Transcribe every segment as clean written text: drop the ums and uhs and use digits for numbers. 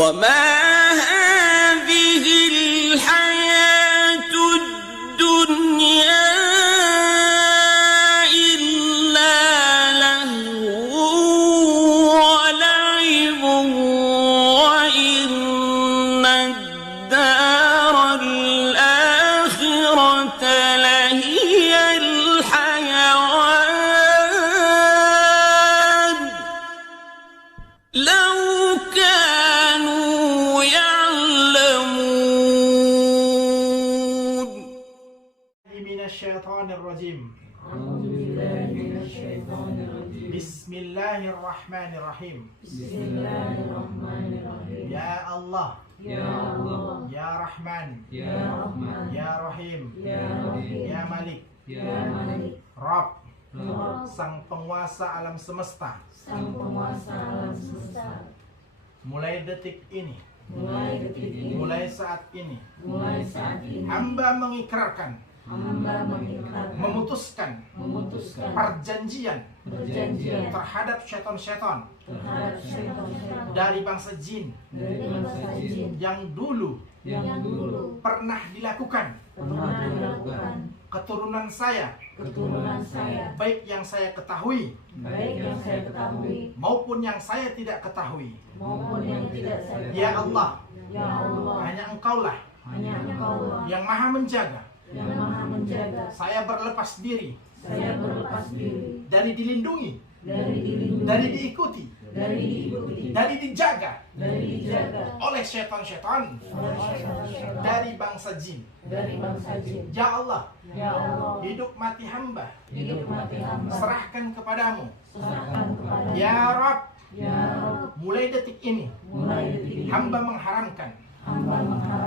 وما هذه الحياة الدنيا إلا لهو ولعب وإن الدار الآخرة لهي الحيوان لو كانوا يعلمون. من الشيطان الرجيم. بسم الله الرحمن الرحيم. يا الله يا رحمن يا رحيم ya Malik Rabb sang penguasa alam semesta. Mulai detik ini, mulai saat ini, hamba mengikrarkan, memutuskan perjanjian terhadap syaitan-syaitan dari bangsa jin yang dulu pernah dilakukan keturunan saya, baik yang saya ketahui maupun yang saya tidak ketahui. Ya Allah, hanya Engkaulah yang maha menjaga. Saya berlepas diri dari dilindungi, dari diikuti, dari dijaga oleh syaitan-syaitan dari bangsa jin. Ya Allah, hidup mati hamba serahkan kepadamu. Ya Rabb, mulai detik ini hamba mengharamkan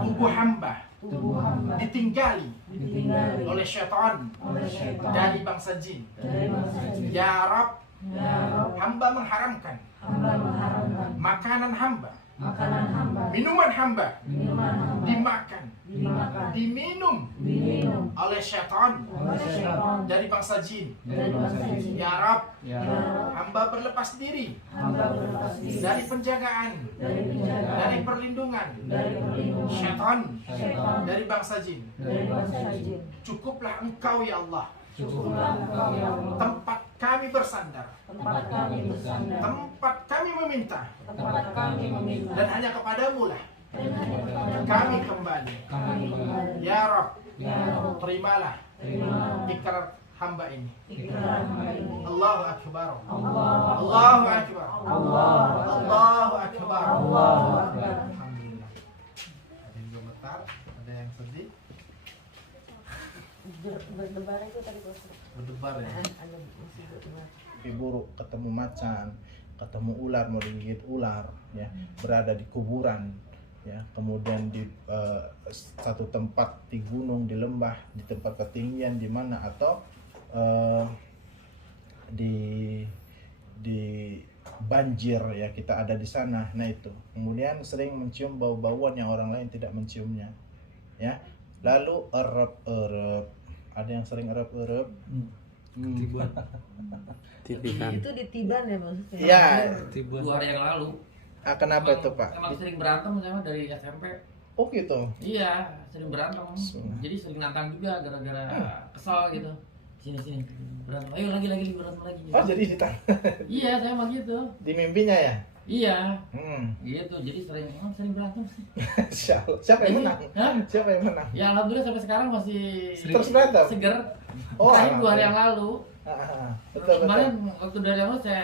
tubuh hamba ditinggali oleh syaitan dari bangsa jin. Ya Rabb, hamba mengharamkan makanan hamba, minuman hamba dimakan, diminum oleh syaitan dari bangsa jin. Ya Rabb, hamba berlepas diri dari penjagaan, dari perlindungan syaitan dari bangsa jin. Cukuplah Engkau ya Allah tempat kami bersandar, tempat kami meminta, dan hanya kepadamu lah kami kembali. Ya Rabb, terimalah ikrar hamba ini. Allahu Akbar, Allahu Akbar, Allahu Akbar. Alhamdulillah. Ada yang gemetar, ada yang sedih. Berdebar itu tadi Berdebar ya. Mimpi buruk, ketemu macan, ketemu ular, mau digigit ular, ya, berada di kuburan, ya, kemudian di satu tempat di gunung, di lembah, di tempat ketinggian di mana, atau di banjir, ya, kita ada di sana. Nah itu, kemudian sering mencium bau-bauan yang orang lain tidak menciumnya, ya. Lalu erep-erep, ada yang sering erep-erep. Titiban. itu ditiban ya maksudnya? Iya. 2 hari yang lalu. Kenapa itu Pak? Emang sering berantem sama dari SMP. Oh gitu. Iya, sering berantem. Jadi sering nantang juga gara-gara kesal gitu. Sini berantem. Ayo lagi berantem lagi. Oh jadi ditanya. Iya, saya emang gitu. Di mimpinya ya? Iya. Gitu. Jadi sering berantem sih. Siapa yang menang? Hah? Siapa yang menang? Ya alhamdulillah sampai sekarang masih Terus berantem? seger. Oh, Terakhir 2 hari yang lalu. Betul. Kemarin waktu 2 hari yang lalu saya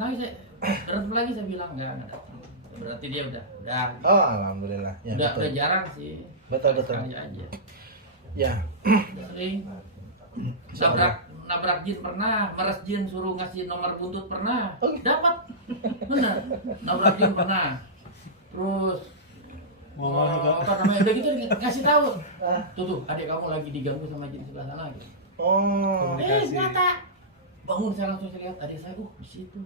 nanya saya berantem lagi, saya bilang enggak datang. Berarti dia udah. Oh alhamdulillah. Ya, udah jarang sih. Betul. Sekali aja. Ya. Sering. Nabrak jin pernah, meres jin suruh ngasih nomor buntut pernah, dapat, bener. Nabrak jin pernah, terus apa namanya, udah gitu ngasih tahu, tuh adik kamu lagi diganggu sama jin sebelah sana gitu. Oh. Nyata, bangun saya langsung lihat adik saya, di situ.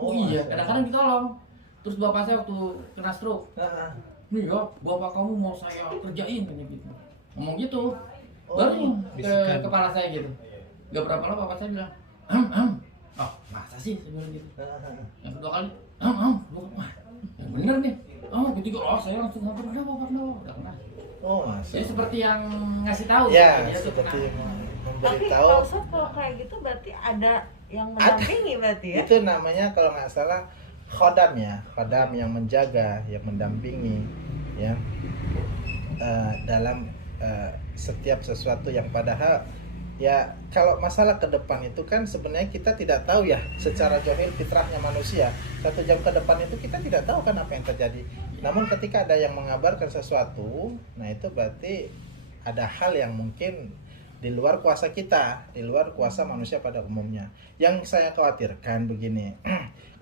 Oh iya, kadang-kadang ditolong. Terus bapak saya waktu kena stroke, nih ya, bapak kamu mau saya kerjain kayak gitu, ngomong gitu. Baru ke kepala saya gitu. Gak berapa lama bapak saya bilang, oh masa sih saya bilang gitu. Yang kedua kali, wah bener nih. Oh, ketiga, saya langsung ngomong, kenapa udah kena. Oh, masya Jadi Allah. seperti yang ngasih tahu. Ya, dia tuh seperti kena. Tapi memberitahu. Pak Ustadz kalau kayak gitu berarti ada yang mendampingi berarti ya? Itu namanya kalau nggak salah khodam ya, khodam yang menjaga, yang mendampingi, ya dalam setiap sesuatu yang padahal ya kalau masalah ke depan itu kan sebenarnya kita tidak tahu ya secara johil fitrahnya manusia 1 jam ke depan itu kita tidak tahu kan apa yang terjadi. Namun ketika ada yang mengabarkan sesuatu, nah itu berarti ada hal yang mungkin di luar kuasa kita, di luar kuasa manusia pada umumnya. Yang saya khawatirkan begini,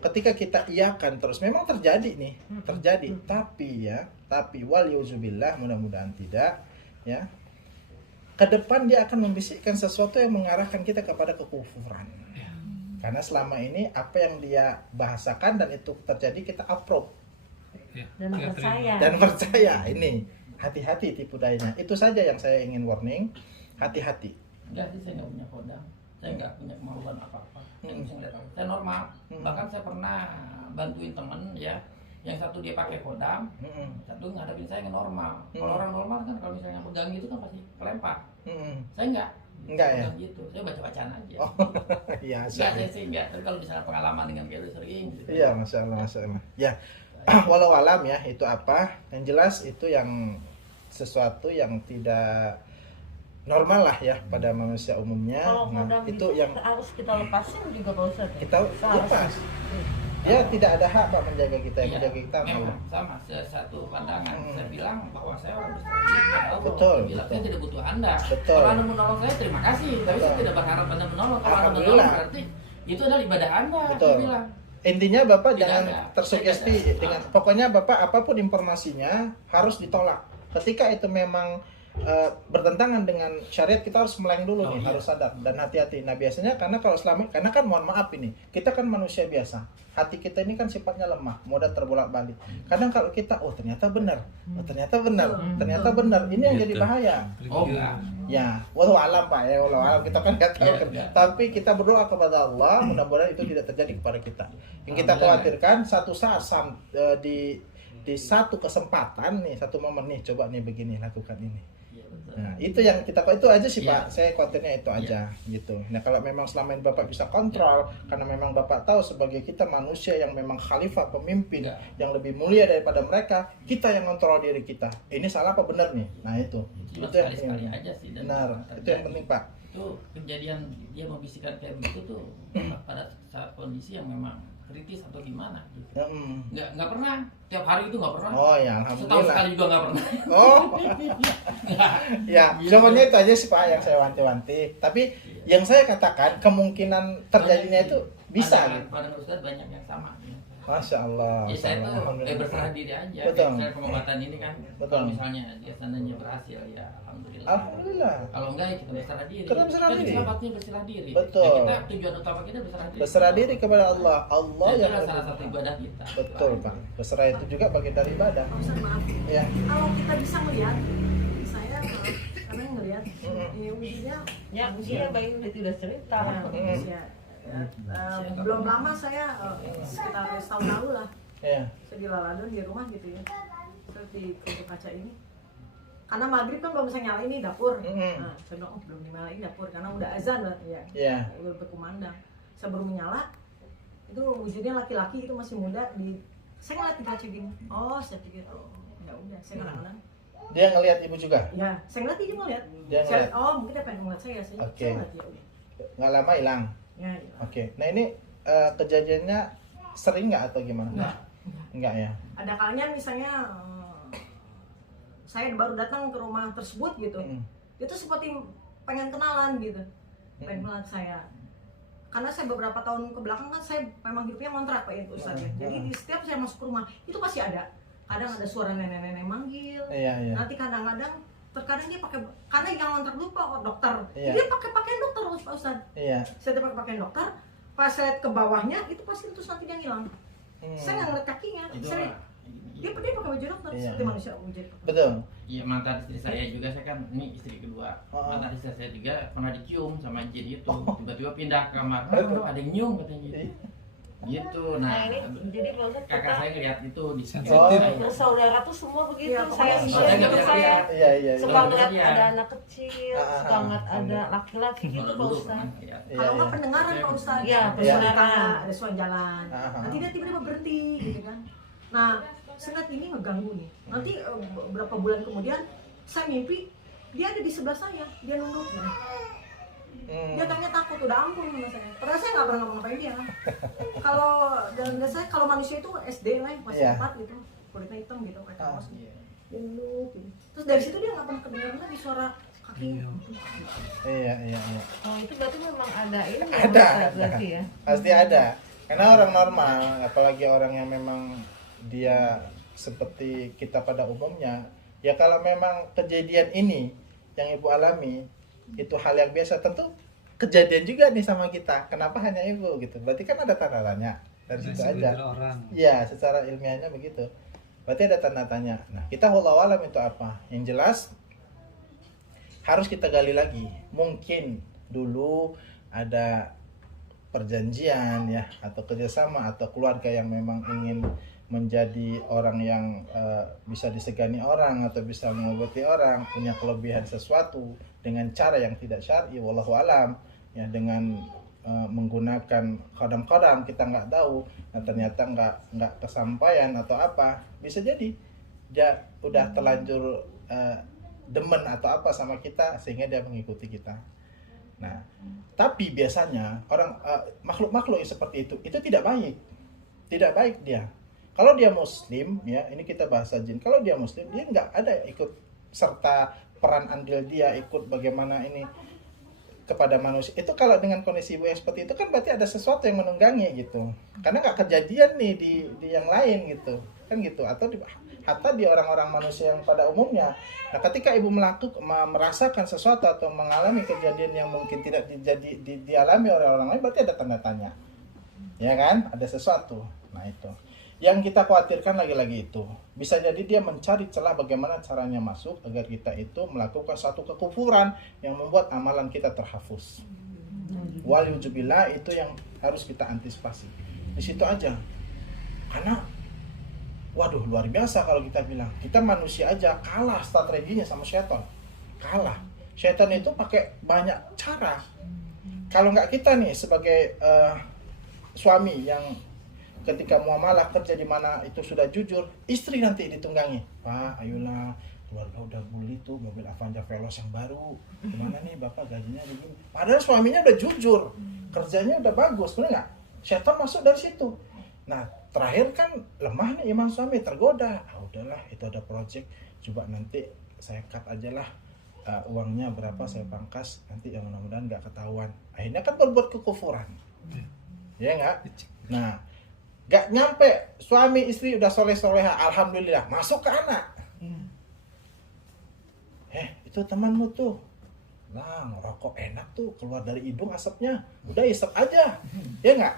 ketika kita iakan terus, memang terjadi nih, terjadi. Tapi wal yuzubillah, mudah-mudahan tidak, ya. Ke depan dia akan membisikkan sesuatu yang mengarahkan kita kepada kekufuran. Karena selama ini apa yang dia bahasakan dan itu terjadi kita approve Dan percaya. dan percaya. Ini hati-hati tipu dayanya. Itu saja yang saya ingin warning. Hati-hati. Enggak sih, saya nggak punya kodam, saya nggak punya kemauan apa-apa. Saya bisa ngeliat apa. Saya normal. Hmm. Bahkan saya pernah bantuin temen ya, yang satu dia pakai kodam, Mm-mm. satu ngadepin saya yang normal. Kalau orang normal kan kalau misalnya pegang gitu kan pasti kelempar. Mm-mm. Saya enggak. Enggak ya? Pegang gitu. Saya baca-bacaan aja. Oh, iya, Enggak, saya sih enggak. Tapi kalau misalnya pengalaman dengan kayak itu sering gitu. iya, masya Allah, masya Allah. Ya, walau alam ya, itu apa? Yang jelas itu yang sesuatu yang tidak normal lah ya pada manusia umumnya. Kalau Nah, modal itu itu yang harus kita lepasin juga Pak Ustadz ya? kita Seharusnya. lepas. Dia tidak ada hak Pak menjaga kita, yang Iya, menjaga kita memang Allah. sama satu pandangan. Hmm. Saya bilang bahwa saya orang besar. Betul, Saya bilang saya tidak butuh Anda. Betul. Kalau Anda menolong saya terima kasih, tapi saya Betul. tidak berharap Anda menolong. Kalau Anda Alhamdulillah. menolong berarti itu adalah ibadah Anda. Betul. Saya bilang. Intinya Bapak Tidak jangan ada. tersugesti Tidak ada. dengan pokoknya Bapak apapun informasinya harus ditolak. Ketika itu memang bertentangan dengan syariat, kita harus meleng dulu Oh, nih, iya. harus sadar dan hati-hati. Nah biasanya karena kalau selama karena kan mohon maaf ini kita kan manusia biasa, hati kita ini kan sifatnya lemah, mudah terbolak-balik. Kadang kalau kita ternyata benar, ternyata benar, ini yang jadi bahaya. Oh enggak. Ya, walau alam Pak ya, walau alam kita kan nggak tahu Iya, kan. iya. Tapi kita berdoa kepada Allah, mudah-mudahan itu tidak terjadi kepada kita. Yang kita khawatirkan satu saat di satu kesempatan nih, satu momen nih, coba nih begini lakukan ini. Iya, betul. Nah, itu yang kita itu aja sih Iya. Pak. Saya khawatirnya itu aja gitu. Nah, kalau memang selama ini Bapak bisa kontrol karena memang Bapak tahu sebagai kita manusia yang memang khalifah, pemimpin Iya. yang lebih mulia daripada mereka, kita yang kontrol diri kita. Ini salah apa benar nih? Nah, itu. Cuma Itu yang sekali-sekali penting. aja sih. Dan Benar. Itu yang penting, Pak. Itu kejadian dia membisikkan kayak begitu tuh pada saat kondisi yang memang kritis atau gimana gitu. Nggak pernah. Tiap hari itu nggak pernah. Oh ya, Setahun alhamdulillah. sekali juga nggak pernah. Oh, Nggak. ya, Gitu. jawabannya itu aja sih Pak yang saya wanti-wanti. Tapi yang saya katakan kemungkinan terjadinya itu bisa. Gitu. Pada Ustadz banyak yang sama. Masya Allah. Ya saya tuh Alhamdulillah. berserah diri aja. Betul. Misalnya pengobatan ini kan, Betul. kalau misalnya dia seandainya berhasil ya alhamdulillah. Alhamdulillah. Kalau enggak ya kita berserah diri. Kita berserah Kan diri. sahabatnya berserah diri. Betul. Ya kita tujuan utama kita berserah diri. Berserah diri kepada Allah. Allah Dan itu yang adalah salah satu ibadah kita. betul Pak. Berserah itu juga bagian dari ibadah. Pak Ustadz, maaf. Ya. Kalau kita bisa melihat, saya karena ngelihat, Mm-mm. wujudnya Ya, dia bayi udah tidak cerita. manusia. Belum lama saya sekitar setahun lalu lah, Ya. saya di Laladon di rumah gitu ya, terus di pintu kaca ini. Karena maghrib kan belum bisa nyalain ini dapur. Mm-mm. Nah, saya bilang belum dinyalain dapur karena udah azan lah ya. Ya. Udah berkumandang. Saya baru menyala, itu wujudnya laki-laki itu masih muda saya ngeliat di kaca gini. Oh, saya pikir ya udah, saya kadang-kadang Dia ngelihat ibu juga. ya, saya ngeliat dia ngeliat. Dia Saya, ngeliat. oh mungkin dia pengen ngeliat saya Oke. saya ngeliat dia udah. Nggak lama hilang. Ya, ya. Oke. Nah ini kejadiannya sering nggak atau gimana? Enggak. Enggak ya. Ada kalanya misalnya saya baru datang ke rumah tersebut gitu, Mm-mm. itu seperti pengen kenalan gitu, pengen Mm-mm. kenalan saya. Karena saya beberapa tahun ke belakang kan saya memang hidupnya ngontrak Pak itu Ustaz ya. Jadi di setiap saya masuk ke rumah itu pasti ada. Kadang ada suara nenek-nenek manggil. Iya, iya. Nanti kadang-kadang terkadang dia pakai, karena yang ngontrak dulu Pak dokter. Iya. Dia pakai pakaian dokter Pak Ustaz. Iya. Saya pakai pakaian dokter, pas saya lihat ke bawahnya itu pasti terus nanti dia ngilang. Hmm. Saya nggak ngeliat kakinya. Itu Saya, dia pakai baju dokter Iya. seperti manusia wujud. Betul. Iya, mantan istri saya juga, saya kan ini istri kedua. Oh. Mantan istri saya juga pernah dicium sama jin itu. Tiba-tiba pindah ke kamar. Betul. Ada yang nyium katanya gitu. Iya. gitu. Nah Nah, ini jadi Pak Ustadz kakak kita saya ngeliat itu di Sensitif. bersaudara tuh semua begitu. Iya, Saya pokoknya saya nggak hidup bisa saya lihat. Iya. suka Iya. ngeliat Iya. ada anak kecil, suka ngeliat ada laki-laki gitu kalau Pak dulu Ustadz. pernah lihat. Iya, Kalau nggak iya. pendengaran Pak Ustadz. Iya, Ada pendengaran. ada suara jalan. Nanti dia tiba-tiba berhenti gitu kan. Nah, sengat ini ngeganggu nih. Nanti beberapa bulan kemudian saya mimpi dia ada di sebelah saya, dia nunduk. Dia tanya takut, udah ampun sama saya. Padahal saya nggak pernah ngapain dia. Kalau dan saya kalau manusia itu SD lah, masih Iya. 4 gitu, kulitnya hitam gitu, pakai kaos. Iya. Dia nunduk. Gitu. Terus dari situ dia nggak pernah kedengeran lagi suara kakinya. Iya. Oh itu berarti memang ada ini ya, Ada, Ustadz, ada. berarti ya. Pasti ada. Karena orang normal, apalagi orang yang memang dia seperti kita pada umumnya, ya kalau memang kejadian ini yang ibu alami itu hal yang biasa, tentu kejadian juga nih sama kita. Kenapa hanya ibu gitu? Berarti kan ada tanda tanya dari situ aja. Orang. Iya, secara ilmiahnya begitu. Berarti ada tanda tanya. Nah, kita wallahu alam itu apa? Yang jelas harus kita gali lagi. Mungkin dulu ada perjanjian ya, atau kerjasama atau keluarga yang memang ingin menjadi orang yang bisa disegani orang atau bisa mengobati orang, punya kelebihan sesuatu dengan cara yang tidak syar'i, wallahu alam ya, dengan menggunakan kodam-kodam kita nggak tahu, nah ternyata nggak kesampaian atau apa, bisa jadi dia udah terlanjur demen atau apa sama kita sehingga dia mengikuti kita. Nah, tapi biasanya orang makhluk-makhluk yang seperti itu tidak baik dia. Kalau dia muslim ya, ini kita bahasa jin. Kalau dia muslim, dia nggak ada ikut serta peran andil dia ikut bagaimana ini kepada manusia. Itu kalau dengan kondisi ibu yang seperti itu kan berarti ada sesuatu yang menunggangi gitu. Karena nggak kejadian nih di yang lain gitu, kan gitu. Atau hatta di orang-orang manusia yang pada umumnya. Nah, ketika ibu merasakan sesuatu atau mengalami kejadian yang mungkin tidak dialami oleh orang lain, berarti ada tanda tanya. Ya kan? Ada sesuatu. Nah, itu. Yang kita khawatirkan lagi-lagi itu, bisa jadi dia mencari celah bagaimana caranya masuk agar kita itu melakukan satu kekufuran yang membuat amalan kita terhapus. Waliuzubillah, itu yang harus kita antisipasi. Di situ aja. Karena waduh, luar biasa kalau kita bilang. Kita manusia aja kalah strateginya sama setan. Kalah. Setan itu pakai banyak cara. Kalau nggak kita nih sebagai suami yang ketika muamalah kerja di mana itu sudah jujur, istri nanti ditunggangi. Pak, ayolah, keluarga udah beli tuh mobil Avanza Veloz yang baru. Gimana nih Bapak gajinya begini? Padahal suaminya udah jujur, kerjanya udah bagus, benar nggak? Setan masuk dari situ. Nah, terakhir kan lemah nih iman suami, tergoda. Ah udahlah, itu ada project, coba nanti saya cut aja lah uangnya berapa saya pangkas, nanti yang mudah-mudahan nggak ketahuan. Akhirnya kan berbuat kekufuran. Ya nggak? Nah, nggak nyampe suami istri udah soleh-soleha, alhamdulillah, masuk ke anak. Itu temanmu tuh, lah ngerokok enak tuh, keluar dari hidung asapnya, udah isap aja, ya nggak?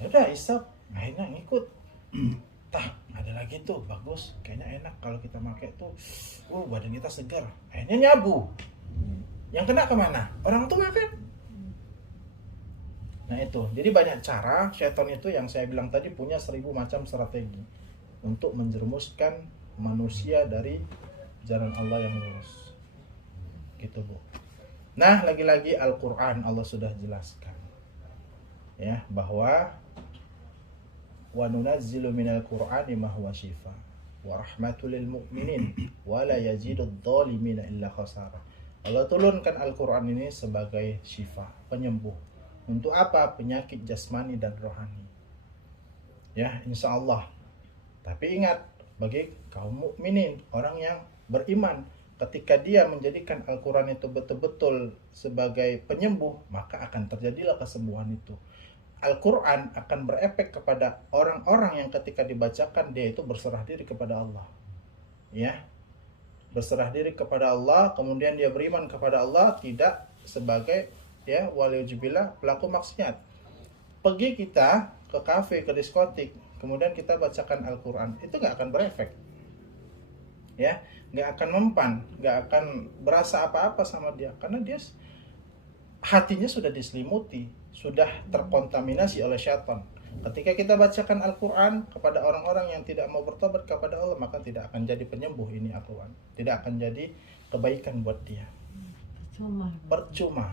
Ya udah isap, akhirnya ngikut. Tah, ada lagi tuh, bagus, kayaknya enak kalau kita pakai tuh, badan kita segar, akhirnya nyabu. Yang kena kemana? Orang tua kan? Nah itu, jadi banyak cara syaitan itu yang saya bilang tadi punya 1000 macam strategi untuk menjerumuskan manusia dari jalan Allah yang lurus. Gitu Bu. Nah lagi-lagi Al-Quran Allah sudah jelaskan ya bahwa wa nunazzilu minal Qur'ani ma huwa shifa wa rahmatul lil mu'minin wa la yazidudz zalimina illa khasara. Allah turunkan Al-Quran ini sebagai syifa, penyembuh. Untuk apa? Penyakit jasmani dan rohani. Ya, insya Allah. Tapi ingat, bagi kaum mukminin, orang yang beriman, ketika dia menjadikan Al-Quran itu betul-betul sebagai penyembuh, maka akan terjadilah kesembuhan itu. Al-Quran akan berefek kepada orang-orang yang ketika dibacakan, dia itu berserah diri kepada Allah. Ya, berserah diri kepada Allah, kemudian dia beriman kepada Allah, tidak sebagai ya waliuzubillah pelaku maksiat. Pergi kita ke kafe, ke diskotik, kemudian kita bacakan Al-Quran, itu nggak akan berefek, ya, nggak akan mempan, nggak akan berasa apa-apa sama dia, karena dia hatinya sudah diselimuti, sudah terkontaminasi oleh syaitan. Ketika kita bacakan Al-Quran kepada orang-orang yang tidak mau bertobat kepada Allah, maka tidak akan jadi penyembuh ini Al-Quran. Tidak akan jadi kebaikan buat dia. Percuma.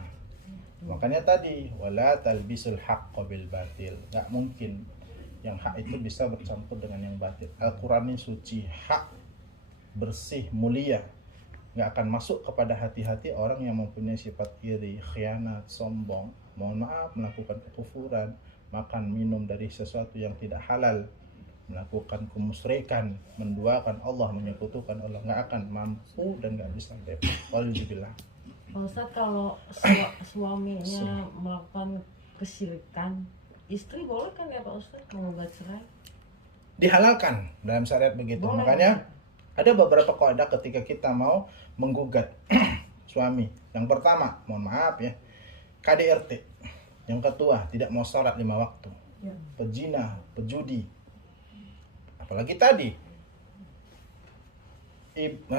Makanya tadi, wala talbisul haqqa bil batil. Gak mungkin yang hak itu bisa bercampur dengan yang batil. Al-Quran ini suci, hak, bersih, mulia. Gak akan masuk kepada hati-hati orang yang mempunyai sifat iri, khianat, sombong, mohon maaf, melakukan kekufuran, makan minum dari sesuatu yang tidak halal, melakukan kemusyrikan, menduakan Allah, menyekutukan Allah. Gak akan mampu dan gak bisa bebas. Walhamdulillah. Pak Ustadz, kalau suaminya melakukan kesyirikan, istri boleh kan ya Pak Ustadz menggugat cerai? Dihalalkan dalam syariat begitu. Boleh. Makanya ada beberapa kaidah ketika kita mau menggugat suami. Yang pertama, mohon maaf ya, KDRT. Yang kedua, tidak mau sholat 5 waktu. Ya. Pezina, pejudi. Apalagi tadi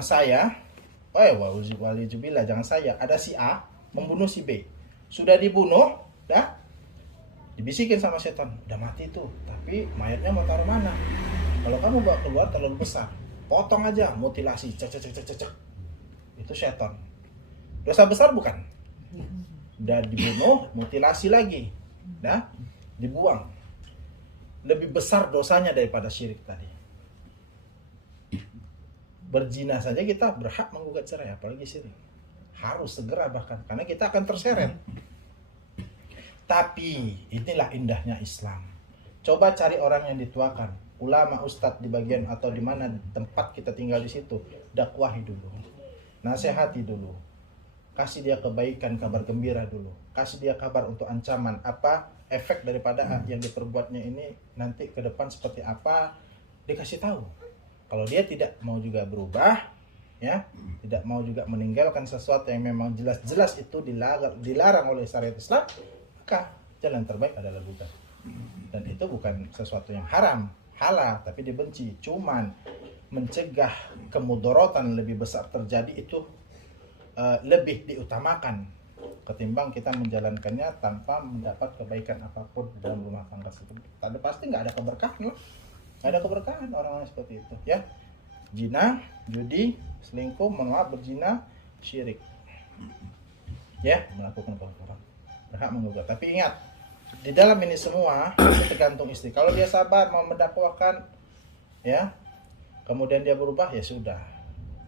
saya, walijubillah, jangan saya, ada si A membunuh si B. Sudah dibunuh, dah dibisikin sama setan, udah mati tuh, tapi mayatnya mau taruh mana? Kalau kamu bawa keluar terlalu besar, potong aja, mutilasi, cek. Itu setan. Dosa besar bukan? Udah dibunuh, mutilasi lagi, dah dibuang. Lebih besar dosanya daripada syirik tadi. Berzina saja kita berhak menggugat cerai, apalagi syirik. Harus segera bahkan, karena kita akan terseret. Tapi inilah indahnya Islam. Coba cari orang yang dituakan, ulama, ustadz di bagian atau di mana tempat kita tinggal di situ, dakwahi dulu, nasihati dulu, kasih dia kebaikan, kabar gembira dulu, kasih dia kabar untuk ancaman apa efek daripada yang diperbuatnya ini nanti ke depan seperti apa, dikasih tahu. Kalau dia tidak mau juga berubah, ya, tidak mau juga meninggalkan sesuatu yang memang jelas-jelas itu dilarang oleh syariat Islam, maka jalan terbaik adalah gugat. Dan itu bukan sesuatu yang haram, halal, tapi dibenci. Cuman mencegah kemudorotan lebih besar terjadi itu lebih diutamakan ketimbang kita menjalankannya tanpa mendapat kebaikan apapun dalam rumah tangga tersebut. Tadi pasti nggak ada keberkahan loh. Nggak ada keberkahan orang-orang seperti itu, ya. Zina, judi, selingkuh, mohon maaf, berzina, syirik, ya, melakukan kekufuran, berhak menggugat. Tapi ingat, di dalam ini semua itu tergantung istri. Kalau dia sabar mau mendakwahkan, ya, kemudian dia berubah, ya sudah.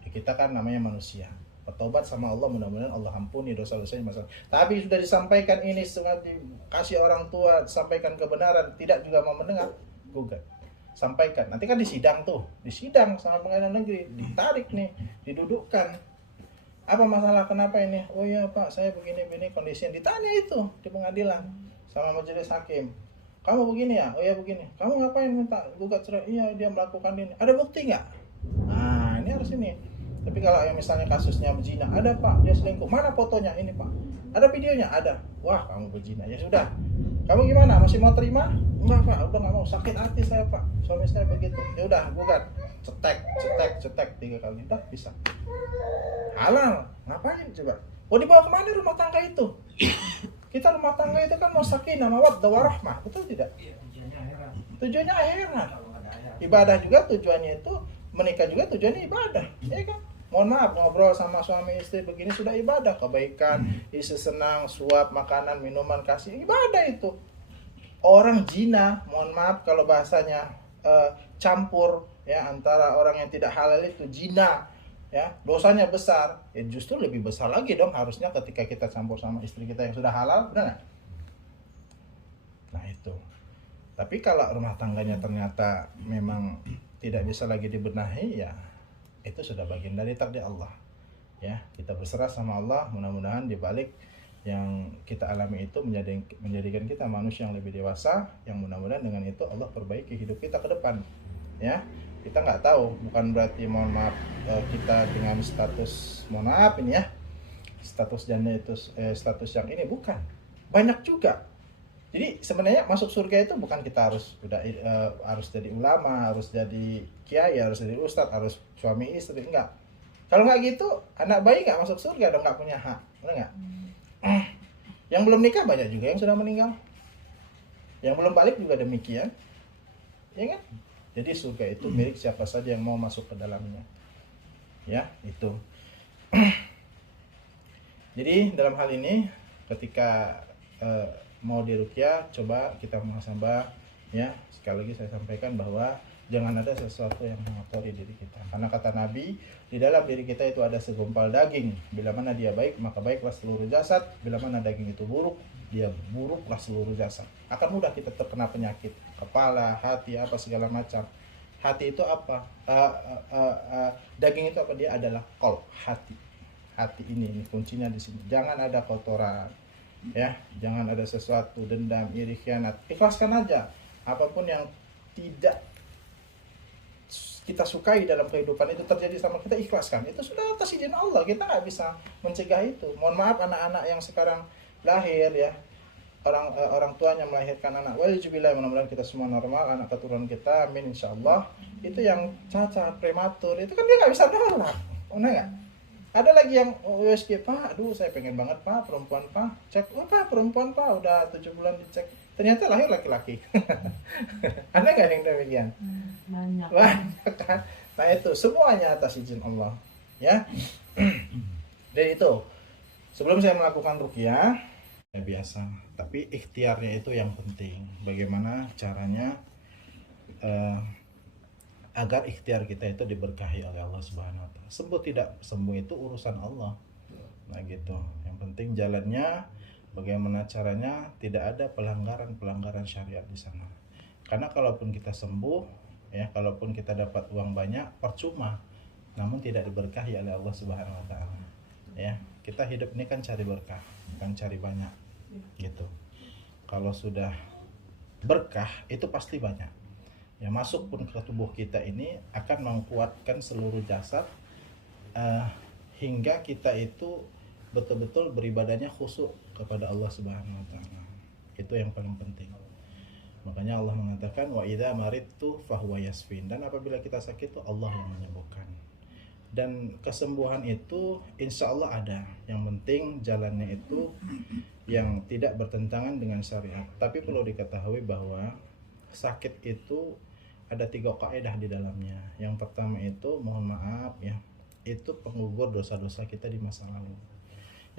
Kita kan namanya manusia, bertobat sama Allah, mudah-mudahan Allah ampuni dosa-dosanya masalah. Tapi sudah disampaikan ini, sengaja dikasih orang tua, sampaikan kebenaran, tidak juga mau mendengar, gugat. Sampaikan, nanti kan disidang tuh, disidang sama pengadilan negeri, ditarik nih, didudukkan, apa masalah, kenapa ini? Oh ya Pak, saya begini kondisinya, ditanya itu di pengadilan sama majelis hakim, kamu begini ya? Oh ya begini, kamu ngapain minta gugat cerai? Iya, dia melakukan ini, ada bukti nggak? Nah ini harus ini. Tapi kalau yang misalnya kasusnya berzina, ada Pak, dia selingkuh, mana fotonya? Ini Pak, ada videonya? Ada. Wah kamu berzina, ya sudah, kamu gimana, masih mau terima? Enggak Pak, udah nggak mau, sakit hati saya Pak, suami saya begitu. Ya udah, gugat, cetek 3 kali, udah bisa. Halal, ngapain coba? Oh dibawa kemana rumah tangga itu? Kita rumah tangga itu kan mau sakinah, mawaddah warahmah, betul tidak? Tujuannya akhirat. Ibadah juga tujuannya itu, menikah juga tujuannya ibadah, ya kan? Mohon maaf, ngobrol sama suami istri begini sudah ibadah, kebaikan, istri senang, suap, makanan, minuman, kasih, ibadah itu. Orang zina, mohon maaf kalau bahasanya campur, ya, antara orang yang tidak halal itu zina, ya, dosanya besar. Ya justru lebih besar lagi dong harusnya ketika kita campur sama istri kita yang sudah halal, benar nggak? Nah itu. Tapi kalau rumah tangganya ternyata memang tidak bisa lagi dibenahi, ya itu sudah bagian dari takdir Allah. Ya, kita berserah sama Allah, mudah-mudahan di balik yang kita alami itu menjadikan kita manusia yang lebih dewasa, yang mudah-mudahan dengan itu Allah perbaiki hidup kita ke depan. Ya, kita nggak tahu, bukan berarti mohon maaf kita dengan status, mohon maaf ini ya, status janda itu status yang ini, bukan, banyak juga. Jadi sebenarnya masuk surga itu bukan kita harus harus jadi ulama, harus jadi kiai, harus jadi ustadz, harus suami istri, enggak. Kalau nggak gitu, anak bayi nggak masuk surga dong, nggak punya hak, benar nggak? Yang belum nikah banyak juga yang sudah meninggal. Yang belum balik juga demikian. Ya kan? Jadi surga itu milik siapa saja yang mau masuk ke dalamnya. Ya, itu. Jadi dalam hal ini ketika mau diruqyah, coba kita muhasabah, ya. Sekali lagi saya sampaikan bahwa jangan ada sesuatu yang mengotori diri kita. Karena kata Nabi, di dalam diri kita itu ada segumpal daging. Bila mana dia baik, maka baiklah seluruh jasad. Bila mana daging itu buruk, dia buruklah seluruh jasad. Akan mudah kita terkena penyakit kepala, hati, apa segala macam. Hati itu apa? Daging itu apa? Dia adalah qalb, hati. Hati ini kuncinya di sini. Jangan ada kotoran, ya. Jangan ada sesuatu dendam, iri, khianat. Ikhlaskan aja. Apapun yang tidak kita sukai dalam kehidupan itu terjadi sama kita, ikhlaskan. Itu sudah atas izin Allah. Kita nggak bisa mencegah itu. Mohon maaf anak-anak yang sekarang lahir, ya. Orang tuanya melahirkan anak, waljubillah, mudah-mudahan kita semua normal, anak keturunan kita, amin insyaallah. Itu yang cacat, prematur, itu kan dia nggak bisa nolak, benar nggak? Ada lagi yang USG, Pak, aduh saya pengen banget Pak, perempuan Pak, cek, oh Pak perempuan Pak, udah 7 bulan dicek, ternyata lahir laki-laki. Ada nggak yang demikian? Banyak. Banyak kan? Nah itu semuanya atas izin Allah, ya. Dan itu sebelum saya melakukan ruqyah, biasa, tapi ikhtiarnya itu yang penting. Bagaimana caranya agar ikhtiar kita itu diberkahi oleh Allah Subhanahu wa taala. Sembuh tidak sembuh itu urusan Allah. Nah gitu. Yang penting jalannya, bagaimana caranya, tidak ada pelanggaran syariat di sana. Karena kalaupun kita sembuh, ya, kalaupun kita dapat uang banyak, percuma. Namun tidak diberkahi oleh Allah Subhanahu wa taala. Ya, kita hidup ini kan cari berkah, bukan cari banyak. Gitu. Kalau sudah berkah itu pasti banyak. Ya, masuk pun ke tubuh kita ini akan menguatkan seluruh jasad hingga kita itu betul-betul beribadahnya khusyuk kepada Allah Subhanahu wa taala. Itu yang paling penting. Makanya Allah mengatakan wa idza maridtu fahuwa yasfin, dan apabila kita sakit itu Allah yang menyembuhkan. Dan kesembuhan itu insya Allah ada. Yang penting jalannya itu yang tidak bertentangan dengan syariat. Tapi perlu diketahui bahwa sakit itu ada 3 kaidah di dalamnya. Yang pertama itu, mohon maaf ya, itu penggugur dosa-dosa kita di masa lalu.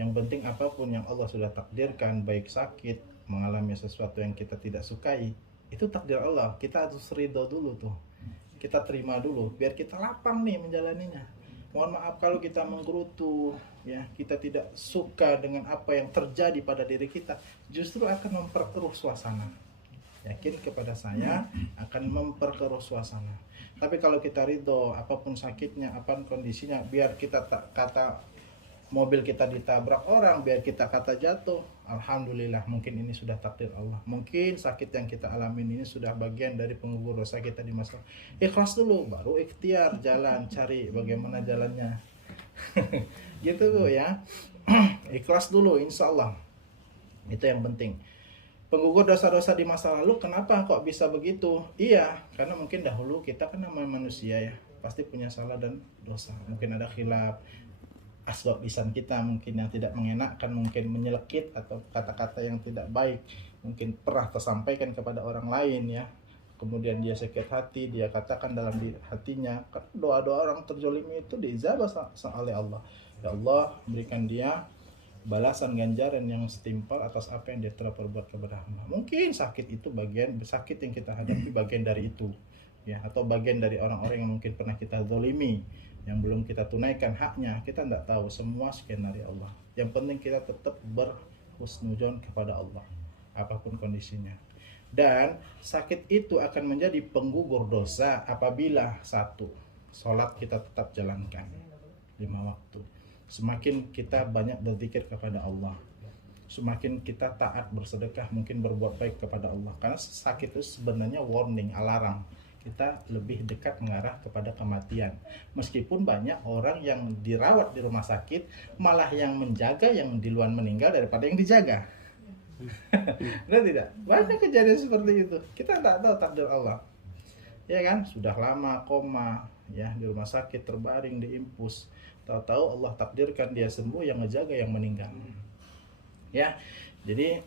Yang penting apapun yang Allah sudah takdirkan, baik sakit, mengalami sesuatu yang kita tidak sukai, itu takdir Allah. Kita harus ridho dulu tuh. Kita terima dulu, biar kita lapang nih menjalaninya. Mohon maaf kalau kita menggerutu, ya, kita tidak suka dengan apa yang terjadi pada diri kita, justru akan memperkeruh suasana. Yakin kepada saya akan memperkeruh suasana. Tapi kalau kita ridho, apapun sakitnya, apapun kondisinya, biar kita tak kata mobil kita ditabrak orang, biar kita kata jatuh, alhamdulillah, mungkin ini sudah takdir Allah. Mungkin sakit yang kita alamin ini sudah bagian dari penggugur dosa kita di masa. Ikhlas dulu, baru ikhtiar jalan, cari bagaimana jalannya. Gitu Bu ya. Ikhlas dulu, insya Allah. Itu yang penting. Penggugur dosa-dosa di masa lalu, kenapa kok bisa begitu? Iya, karena mungkin dahulu kita kan namanya manusia ya, pasti punya salah dan dosa. Mungkin ada khilaf, asbab lisan kita mungkin yang tidak mengenakan, mungkin menyelekit atau kata-kata yang tidak baik, mungkin pernah tersampaikan kepada orang lain ya. Kemudian dia sakit hati, dia katakan dalam hatinya, doa-doa orang terzolimi itu diijabah oleh Allah. Ya Allah, berikan dia balasan ganjaran yang setimpal atas apa yang dia telah perbuat kepada hamba. Mungkin sakit itu bagian, sakit yang kita hadapi bagian dari itu ya, atau bagian dari orang-orang yang mungkin pernah kita zalimi, yang belum kita tunaikan haknya, kita tidak tahu. Semua sekian dari Allah. Yang penting kita tetap berhusnudzon kepada Allah apapun kondisinya. Dan sakit itu akan menjadi penggugur dosa apabila satu, sholat kita tetap jalankan 5 waktu. Semakin kita banyak berzikir kepada Allah, semakin kita taat bersedekah, mungkin berbuat baik kepada Allah. Karena sakit itu sebenarnya warning, alarm. Kita lebih dekat mengarah kepada kematian. Meskipun banyak orang yang dirawat di rumah sakit, malah yang menjaga, yang duluan meninggal daripada yang dijaga. Benar tidak? Banyak kejadian seperti itu. Kita tidak tahu takdir Allah. Ya kan? Sudah lama koma, ya, di rumah sakit terbaring, diimpus. Tahu-tahu Allah takdirkan dia sembuh, yang ngejaga yang meninggal. Ya, jadi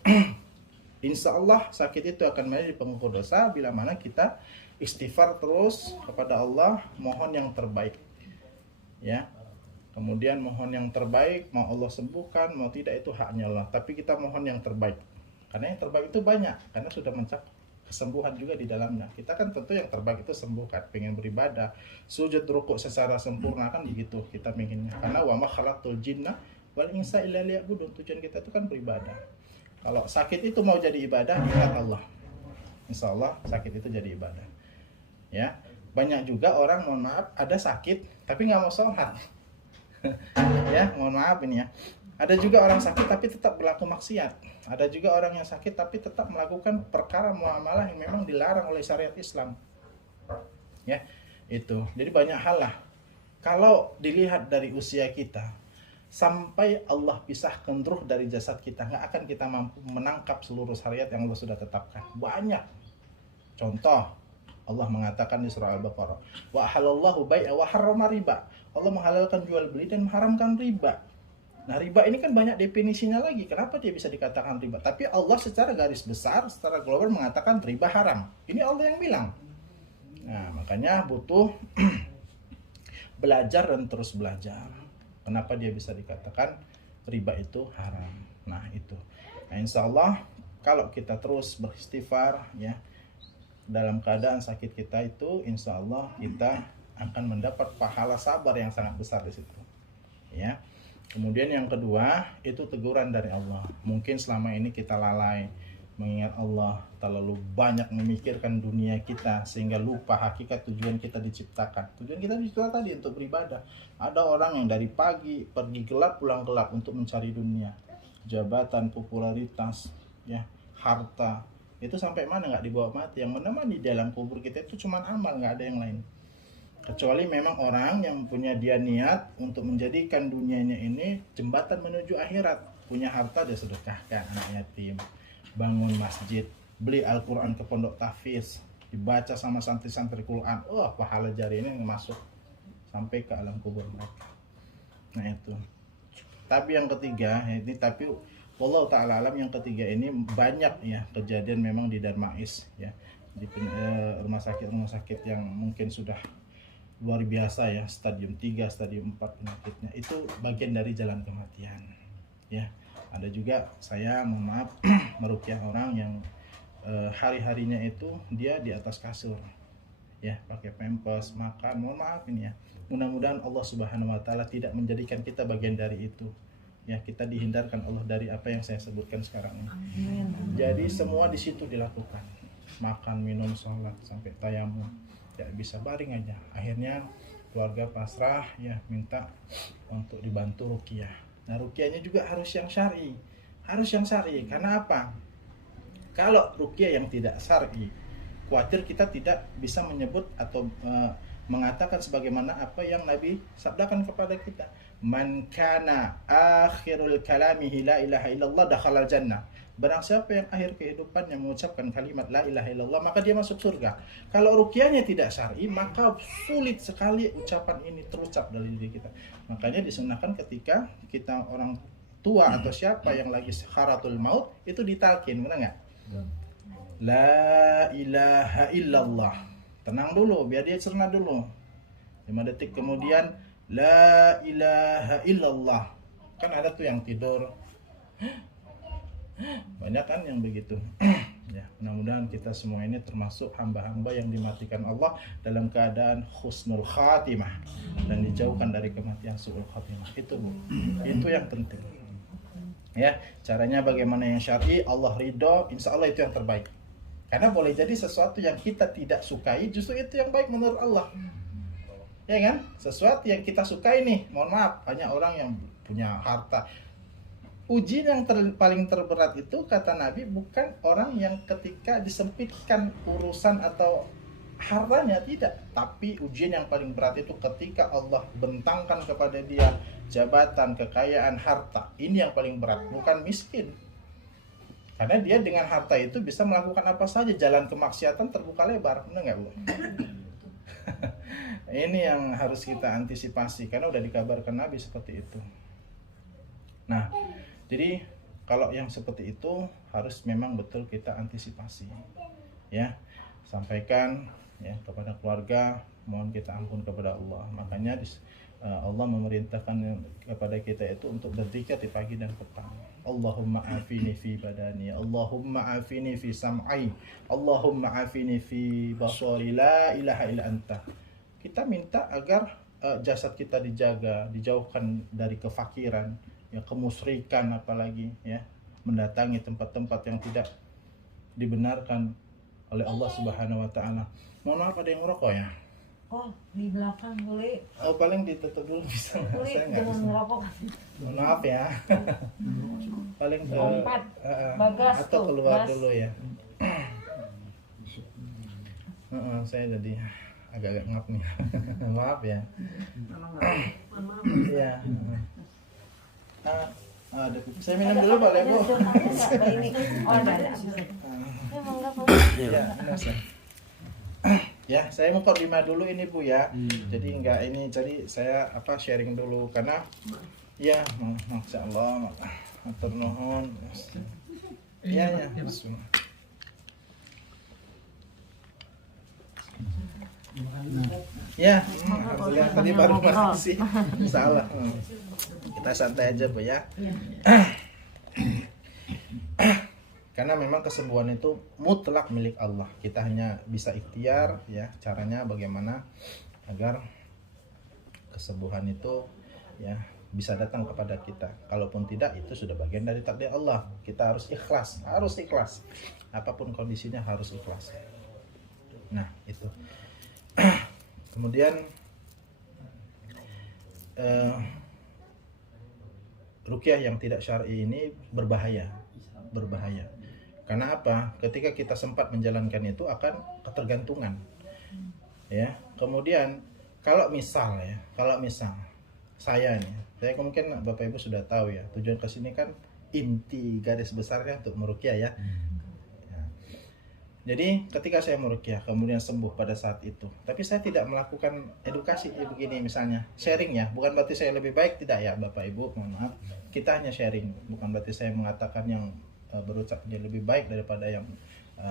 insya Allah sakit itu akan menjadi pengukur dosa bila mana kita istighfar terus kepada Allah, mohon yang terbaik. Ya, kemudian mohon yang terbaik, mau Allah sembuhkan, mau tidak itu haknya Allah. Tapi kita mohon yang terbaik, karena yang terbaik itu banyak, karena sudah mencakup kesembuhan juga di dalamnya. Kita kan tentu yang terbaik itu sembuhkan, pengen beribadah, sujud rukuk secara sempurna kan begitu kita pengennya. Karena wa ma khalaqtul jinna wal insa illa liya'budun, tujuan kita itu kan beribadah. Kalau sakit itu mau jadi ibadah, ingat Allah. Insya Allah sakit itu jadi ibadah. Ya, banyak juga orang, mohon maaf, ada sakit tapi nggak mau sholat. Ya, mohon maaf ini ya. Ada juga orang sakit tapi tetap berlaku maksiat. Ada juga orang yang sakit tapi tetap melakukan perkara muamalah yang memang dilarang oleh syariat Islam. Ya, itu. Jadi banyak hal lah. Kalau dilihat dari usia kita, sampai Allah pisahkan ruh dari jasad kita, nggak akan kita mampu menangkap seluruh syariat yang Allah sudah tetapkan. Banyak. Contoh, Allah mengatakan di surah Al-Baqarah, wa halallahu bai'a wa harrama riba. Allah menghalalkan jual beli dan mengharamkan riba. Nah, riba ini kan banyak definisinya lagi. Kenapa dia bisa dikatakan riba? Tapi Allah secara garis besar, secara global mengatakan riba haram. Ini Allah yang bilang. Nah, makanya butuh belajar dan terus belajar. Kenapa dia bisa dikatakan riba itu haram? Nah, itu. Nah, insya Allah kalau kita terus beristighfar ya, dalam keadaan sakit kita itu, insya Allah kita akan mendapat pahala sabar yang sangat besar di situ. Ya. Kemudian yang kedua itu teguran dari Allah. Mungkin selama ini kita lalai mengingat Allah, terlalu banyak memikirkan dunia kita sehingga lupa hakikat tujuan kita diciptakan. Tujuan kita diciptakan tadi untuk beribadah. Ada orang yang dari pagi pergi gelap pulang gelap untuk mencari dunia, jabatan, popularitas, ya, harta. Itu sampai mana nggak dibawa mati. Yang menemani di dalam kubur kita itu cuma amal, nggak ada yang lain. Kecuali memang orang yang punya dia niat untuk menjadikan dunianya ini jembatan menuju akhirat. Punya harta dia sedekahkan anak yatim, bangun masjid, beli Al-Quran ke pondok tahfiz, dibaca sama santri-santri Quran. Oh, pahala jari ini masuk sampai ke alam kubur mereka. Nah itu. Tapi yang ketiga, ini tapi wallahu ta'ala alam, yang ketiga ini banyak ya kejadian memang di Darmais ya, di rumah sakit yang mungkin sudah luar biasa ya, stadium 3, stadium 4 penyakitnya, itu bagian dari jalan kematian ya. Ada juga saya mohon maaf meruqyah orang yang hari-harinya itu dia di atas kasur ya, pakai pampers, makan, mohon maaf ini ya. Mudah-mudahan Allah Subhanahu wa taala tidak menjadikan kita bagian dari itu ya, kita dihindarkan Allah dari apa yang saya sebutkan sekarang ini. Jadi semua di situ dilakukan, makan, minum, sholat sampai tayamum, tidak bisa baring aja. Akhirnya keluarga pasrah ya, minta untuk dibantu ruqyah. Nah, ruqyahnya juga harus yang syar'i. Harus yang syar'i. Karena apa? Kalau ruqyah yang tidak syar'i, khawatir kita tidak bisa menyebut atau mengatakan sebagaimana apa yang Nabi sabdakan kepada kita. Man kana akhirul kalamihi la ilaha illallah dakhalal jannah. Barang siapa yang akhir kehidupannya mengucapkan kalimat la ilaha illallah, maka dia masuk surga. Kalau ruqyahnya tidak syar'i, maka sulit sekali ucapan ini terucap dari diri kita. Makanya disunahkan ketika kita orang tua atau siapa yang lagi sakratul maut itu ditalkin, benar nggak? La ilaha illallah. Tenang dulu, biar dia cerna dulu. 5 detik kemudian la ilaha illallah. Kan ada tuh yang tidur. Banyak kan yang begitu. Ya, mudah-mudahan kita semua ini termasuk hamba-hamba yang dimatikan Allah dalam keadaan husnul khatimah dan dijauhkan dari kematian su'ul khatimah. Itu Bu. Itu yang penting. Ya, caranya bagaimana yang syar'i, Allah ridho, insya Allah itu yang terbaik. Karena boleh jadi sesuatu yang kita tidak sukai justru itu yang baik menurut Allah. Ya kan? Sesuatu yang kita sukai nih, mohon maaf, banyak orang yang punya harta. Ujian yang paling terberat itu kata Nabi bukan orang yang ketika disempitkan urusan atau hartanya, tidak. Tapi ujian yang paling berat itu ketika Allah bentangkan kepada dia jabatan, kekayaan, harta. Ini yang paling berat, bukan miskin. Karena dia dengan harta itu bisa melakukan apa saja, jalan kemaksiatan terbuka lebar, benar nggak Bu? Ini yang harus kita antisipasi karena udah dikabarkan Nabi seperti itu. Nah, jadi kalau yang seperti itu harus memang betul kita antisipasi, ya. Sampaikan ya kepada keluarga, mohon kita ampun kepada Allah. Makanya Allah memerintahkan kepada kita itu untuk berzikir di pagi dan petang. Allahumma afini fi badani, Allahumma afini fi sam'i, Allahumma afini fi basari, la ilaha illa anta. Kita minta agar jasad kita dijaga, dijauhkan dari kefakiran, ya, kemusyrikan, apalagi ya mendatangi tempat-tempat yang tidak dibenarkan oleh Allah Subhanahu wa taala. Mohon maaf, ada yang merokok ya? Oh, di belakang boleh. Oh, paling ditutup dulu bisa nggak? Boleh Saya nggak jangan bisa. ngerokok. Mohon maaf ya. Paling Lompat. Bagas atau tuh, keluar Bas. dulu ya. Saya jadi agak-agak ngap nih. Maaf ya. Mohon maaf. Iya. Ada. Saya minum dulu boleh Bu? Ada nggak ini? Oh, ada. Emang nggak apa-apa. Ya, benar, saya. Ya, saya mukadimah dulu ini Bu ya. Jadi enggak ini, jadi saya sharing dulu karena ya, masya Allah, matur nuhun. Ya, ya. Bismillah. Ya, alhamdulillah tadi baru masih salah. Kita santai aja Bu ya. Karena memang kesembuhan itu mutlak milik Allah. Kita hanya bisa ikhtiar ya, caranya bagaimana agar kesembuhan itu ya bisa datang kepada kita. Kalaupun tidak, itu sudah bagian dari takdir Allah. Kita harus ikhlas, harus ikhlas. Apapun kondisinya harus ikhlas. Nah, itu. Kemudian ruqyah yang tidak syar'i ini berbahaya. Karena apa? Ketika kita sempat menjalankan itu akan ketergantungan. Ya. Kemudian kalau misal saya mungkin Bapak Ibu sudah tahu ya, tujuan ke sini kan inti garis besarnya untuk meruqyah ya. Jadi ketika saya meruqyah kemudian sembuh pada saat itu, tapi saya tidak melakukan edukasi begini misalnya, sharing ya, bukan berarti saya lebih baik, tidak ya Bapak Ibu, mohon maaf. Kita hanya sharing, bukan berarti saya mengatakan yang berucap dia lebih baik daripada yang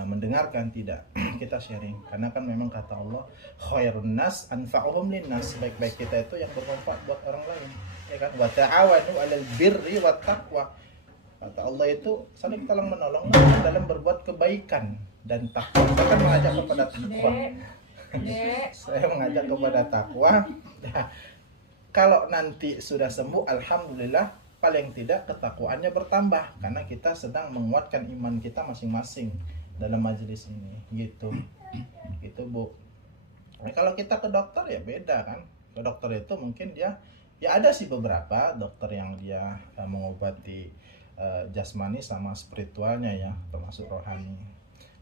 mendengarkan, tidak. Kita sharing karena kan memang kata Allah, khairun nas anfa'uhum linnas, sebaik-baik kita itu yang bermanfaat buat orang lain, ya kan? Wa ta'awanu 'alal birri wat taqwa. Kata Allah itu saling tolong menolong dalam berbuat kebaikan dan takwa. Saya kan mengajak kepada takwa. Saya mengajak kepada takwa. Nah, kalau nanti sudah sembuh, alhamdulillah, paling tidak ketakwaannya bertambah karena kita sedang menguatkan iman kita masing-masing dalam majelis ini, gitu Bu. Nah, kalau kita ke dokter ya beda kan. Ke dokter itu mungkin dia ya ada sih beberapa dokter yang dia mengobati jasmani sama spiritualnya ya, termasuk rohani.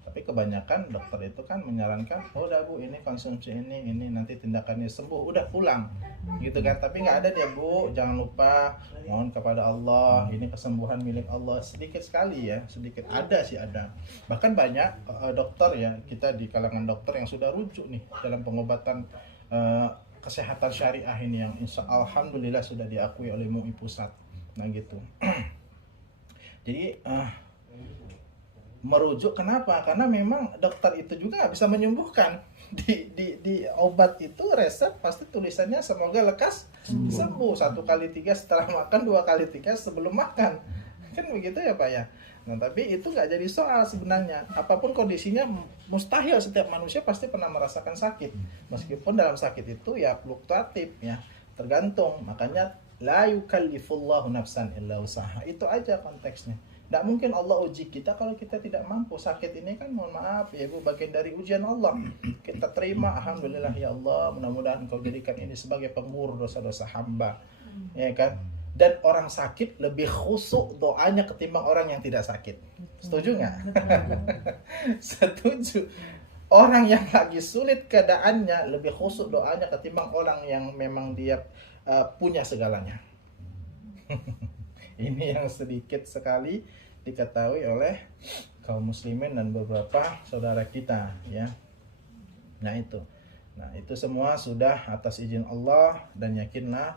Tapi kebanyakan dokter itu kan menyarankan, oh udah Bu, ini konsumsi ini nanti tindakannya sembuh, udah pulang gitu kan. Tapi nggak ada dia Bu, jangan lupa mohon kepada Allah, ini kesembuhan milik Allah. Sedikit sekali ya, sedikit ada sih ada. Bahkan banyak dokter ya, kita di kalangan dokter yang sudah rujuk nih dalam pengobatan kesehatan syariah ini yang alhamdulillah sudah diakui oleh MUI pusat. Nah gitu. Jadi merujuk kenapa? Karena memang dokter itu juga bisa menyembuhkan. Di obat itu resep pasti tulisannya semoga lekas sembuh 1 kali 3 setelah makan, 2 kali 3 sebelum makan. Kan begitu ya Pak ya. Nah tapi itu nggak jadi soal sebenarnya. Apapun kondisinya mustahil setiap manusia pasti pernah merasakan sakit. Meskipun dalam sakit itu ya fluktuatif ya, tergantung. Makanya la yukallifullahu nafsan illa usaha. Itu aja konteksnya. Tidak mungkin Allah uji kita kalau kita tidak mampu. Sakit ini kan mohon maaf ya Bu, bagian dari ujian Allah. Kita terima, alhamdulillah ya Allah, mudah-mudahan Engkau jadikan ini sebagai pengurus dosa-dosa hamba. Ya kan? Dan orang sakit lebih khusyuk doanya ketimbang orang yang tidak sakit. Setuju nggak? Setuju. Orang yang lagi sulit keadaannya lebih khusyuk doanya ketimbang orang yang memang dia punya segalanya. Ini yang sedikit sekali diketahui oleh kaum muslimin dan beberapa saudara kita ya. Nah itu semua sudah atas izin Allah, dan yakinlah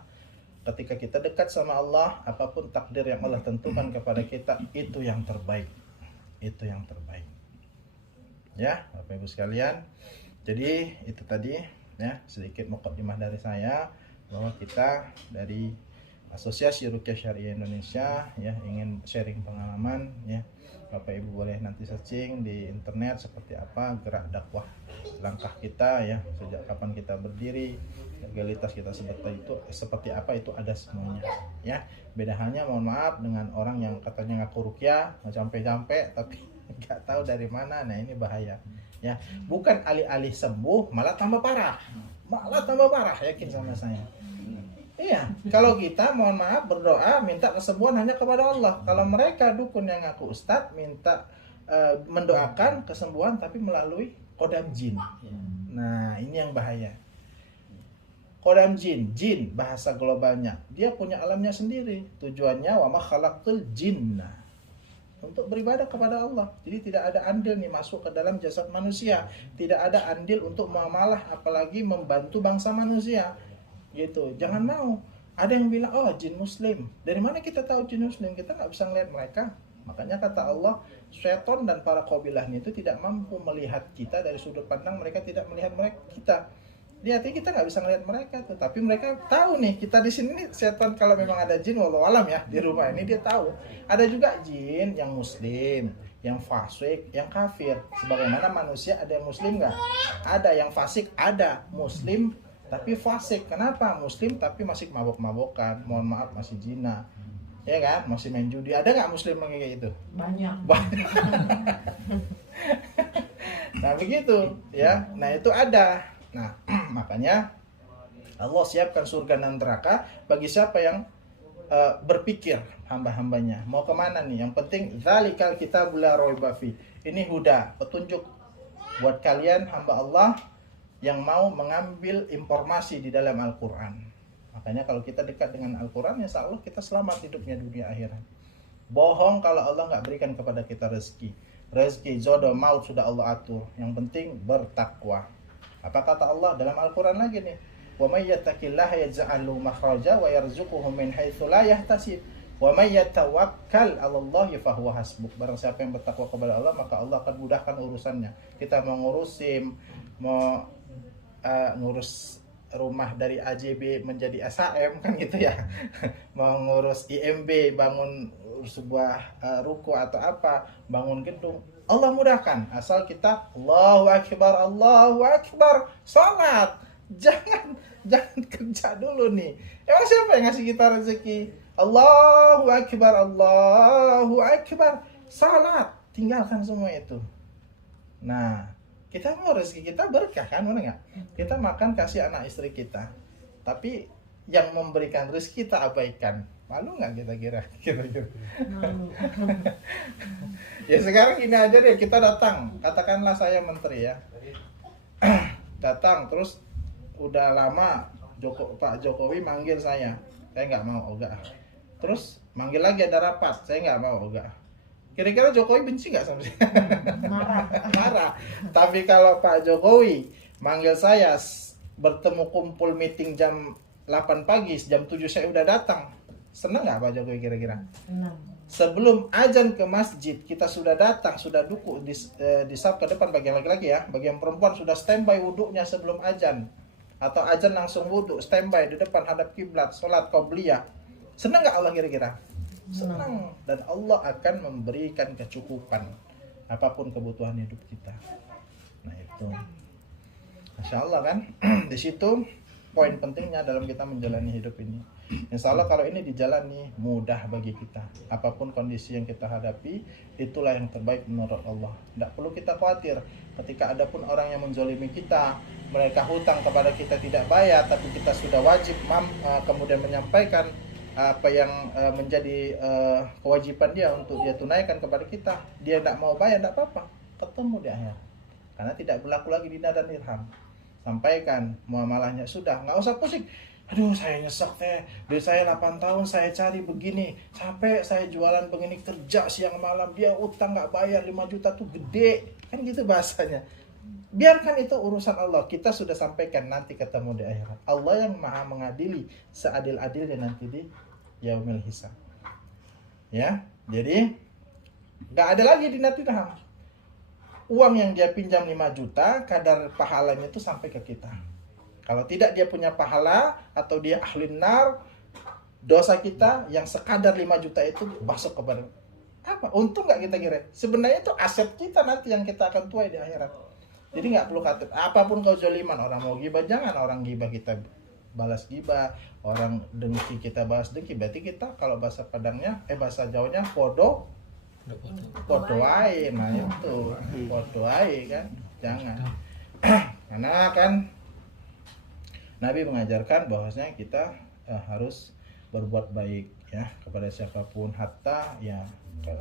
ketika kita dekat sama Allah, apapun takdir yang Allah tentukan kepada kita, itu yang terbaik. Itu yang terbaik. Ya, Bapak Ibu sekalian. Jadi itu tadi ya sedikit mukadimah dari saya bahwa kita dari Asosiasi Ruqyah Syariah Indonesia ya ingin sharing pengalaman ya. Bapak Ibu boleh nanti searching di internet seperti apa gerak dakwah langkah kita ya, sejak kapan kita berdiri, legalitas kita seperti apa itu ada semuanya ya. Beda halnya mohon maaf dengan orang yang katanya ngaku ruqyah, sampai-sampai tapi nggak tahu dari mana. Nah ini bahaya ya, bukan alih-alih sembuh malah tambah parah, yakin sama saya. Iya, kalau kita mohon maaf berdoa minta kesembuhan hanya kepada Allah. Kalau mereka dukun yang ngaku ustadz minta mendoakan kesembuhan tapi melalui kodam jin. Nah ini yang bahaya. Kodam jin bahasa globalnya, dia punya alamnya sendiri. Tujuannya wa ma khalaqtul jinna, untuk beribadah kepada Allah. Jadi tidak ada andil nih masuk ke dalam jasad manusia, tidak ada andil untuk muamalah apalagi membantu bangsa manusia. Gitu, jangan mau. Ada yang bilang, oh jin muslim. Dari mana kita tahu jin muslim? Kita nggak bisa ngelihat mereka. Makanya kata Allah, syaitan dan para qabilahnya itu tidak mampu melihat kita dari sudut pandang mereka tidak melihat kita. Di hati kita nggak bisa ngelihat mereka tuh. Tapi mereka tahu nih, kita di sini nih syaitan kalau memang ada jin, wallahu alam ya, di rumah ini dia tahu. Ada juga jin yang muslim, yang fasik, yang kafir. Sebagaimana manusia ada yang muslim nggak? Ada yang fasik, ada muslim tapi fasik. Kenapa? Muslim tapi masih mabok-mabokan, mohon maaf masih zina, ya kan? Masih main judi. Ada nggak muslim yang kayak gitu? Banyak. Nah begitu ya. Nah itu ada. Nah makanya Allah siapkan surga dan neraka bagi siapa yang berpikir hamba-hambanya. Mau kemana nih? Yang penting dzalikal kitabul la raiba fi. Ini huda, petunjuk buat kalian hamba Allah yang mau mengambil informasi di dalam Al-Quran. Makanya kalau kita dekat dengan Al-Quran, insya Allah kita selamat hidupnya dunia akhirat. Bohong kalau Allah nggak berikan kepada kita rezeki, jodoh, maut sudah Allah atur. Yang penting bertakwa. Apa kata Allah dalam Al-Quran lagi nih? Wa may yattaqillaha yaj'al lahu makhraja wa yarzuquhu min haitsu la yahtasib. Wa may yatawakkal 'alallahi fahuwa hasbuh. Barang siapa yang bertakwa kepada Allah, maka Allah akan mudahkan urusannya. Kita mau ngurus SIM, mau ngurus rumah dari AJB menjadi SHM kan gitu ya. Mau ngurus IMB, bangun sebuah ruko atau apa, bangun gedung, Allah mudahkan asal kita Allahu Akbar, salat. Jangan kerja dulu nih. Emang siapa yang ngasih kita rezeki? Allahu Akbar, salat. Tinggalkan semua itu. Nah, kita mau rezeki kita berkah kan, benar nggak? Kita makan kasih anak istri kita, tapi yang memberikan rezeki kita abaikan. Malu nggak kita kira-kira? Malu. Ya sekarang ini aja deh, kita datang, katakanlah saya menteri ya, datang terus udah lama Pak Jokowi manggil saya nggak mau ogah. Terus manggil lagi ada rapat, saya nggak mau ogah. Kira-kira Jokowi benci nggak sama saya? Marah. Tapi kalau Pak Jokowi manggil saya bertemu kumpul meeting jam 8 pagi, jam 7 saya udah datang. Senang nggak Pak Jokowi kira-kira? Senang. Sebelum azan ke masjid, kita sudah datang, sudah duduk di saf ke depan bagian laki-laki ya. Bagian perempuan sudah standby wuduknya sebelum azan. Atau azan langsung wuduk, standby di depan hadap kiblat, sholat qobliyah. Senang nggak Allah kira-kira? Senang, dan Allah akan memberikan kecukupan apapun kebutuhan hidup kita. Nah itu, Masya Allah kan. Di situ poin pentingnya dalam kita menjalani hidup ini. Insya Allah kalau ini dijalani mudah bagi kita. Apapun kondisi yang kita hadapi, itulah yang terbaik menurut Allah. Tidak perlu kita khawatir ketika ada pun orang yang menzolimi kita, mereka hutang kepada kita tidak bayar, tapi kita sudah wajib kemudian menyampaikan apa yang menjadi kewajiban dia untuk dia tunaikan kepada kita. Dia tidak mau bayar, tidak apa-apa, ketemu di akhir. Karena tidak berlaku lagi dina dan dirham. Sampaikan muamalahnya, sudah, nggak usah pusing. Aduh saya nyesek teh, dari saya 8 tahun saya cari begini, sampai saya jualan begini, kerja siang malam, dia utang nggak bayar 5 juta tuh gede, kan gitu bahasanya. Biarkan itu urusan Allah. Kita sudah sampaikan nanti ketemu di akhirat. Allah yang maha mengadili seadil-adilnya nanti di yaumil hisab. Ya, jadi nggak ada lagi dinasti dirham. Uang yang dia pinjam 5 juta, kadar pahalanya itu sampai ke kita. Kalau tidak dia punya pahala atau dia ahli nar, dosa kita yang sekadar 5 juta itu masuk kepada apa? Untung nggak kita kira? Sebenarnya itu aset kita nanti yang kita akan tuai di akhirat. Jadi nggak perlu khawatir. Apapun kau zoliman, orang mau gibah, jangan orang gibah kita balas gibah, orang dengki kita balas dengki. Berarti kita kalau bahasa Padangnya, bahasa Jawanya podo wae, nah itu podo wae kan, jangan. Karena kan Nabi mengajarkan bahwasanya kita harus berbuat baik ya kepada siapapun, hatta ya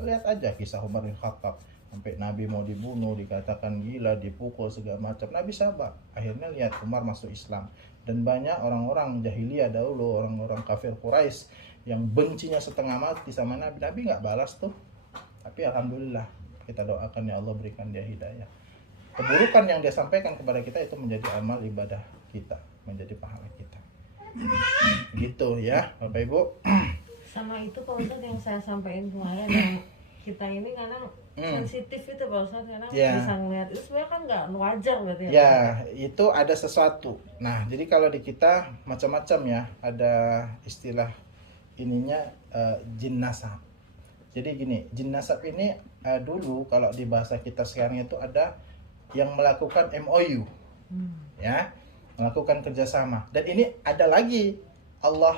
lihat aja kisah Umar bin Khattab, sampai Nabi mau dibunuh, dikatakan gila, dipukul segala macam, Nabi sabar. Akhirnya lihat Umar masuk Islam. Dan banyak orang-orang jahiliyah dahulu, orang-orang kafir Quraisy yang bencinya setengah mati sama Nabi, Nabi nggak balas tuh. Tapi alhamdulillah kita doakan ya Allah berikan dia hidayah. Keburukan yang dia sampaikan kepada kita itu menjadi amal ibadah kita, menjadi pahala kita. Gitu ya Bapak Ibu. Sama itu Pak Ustadz yang saya sampaikan kemarin, yang kita ini kadang sensitif itu Pak Ustadz, kadang bisa ngeliat itu sebenarnya kan nggak wajar berarti ya. Ya, itu ada sesuatu. Nah, jadi kalau di kita macam-macam ya, ada istilah ininya jin nasab. Jadi gini, jin nasab ini dulu kalau di bahasa kita sekarang itu ada yang melakukan MOU, ya, melakukan kerjasama. Dan ini ada lagi, Allah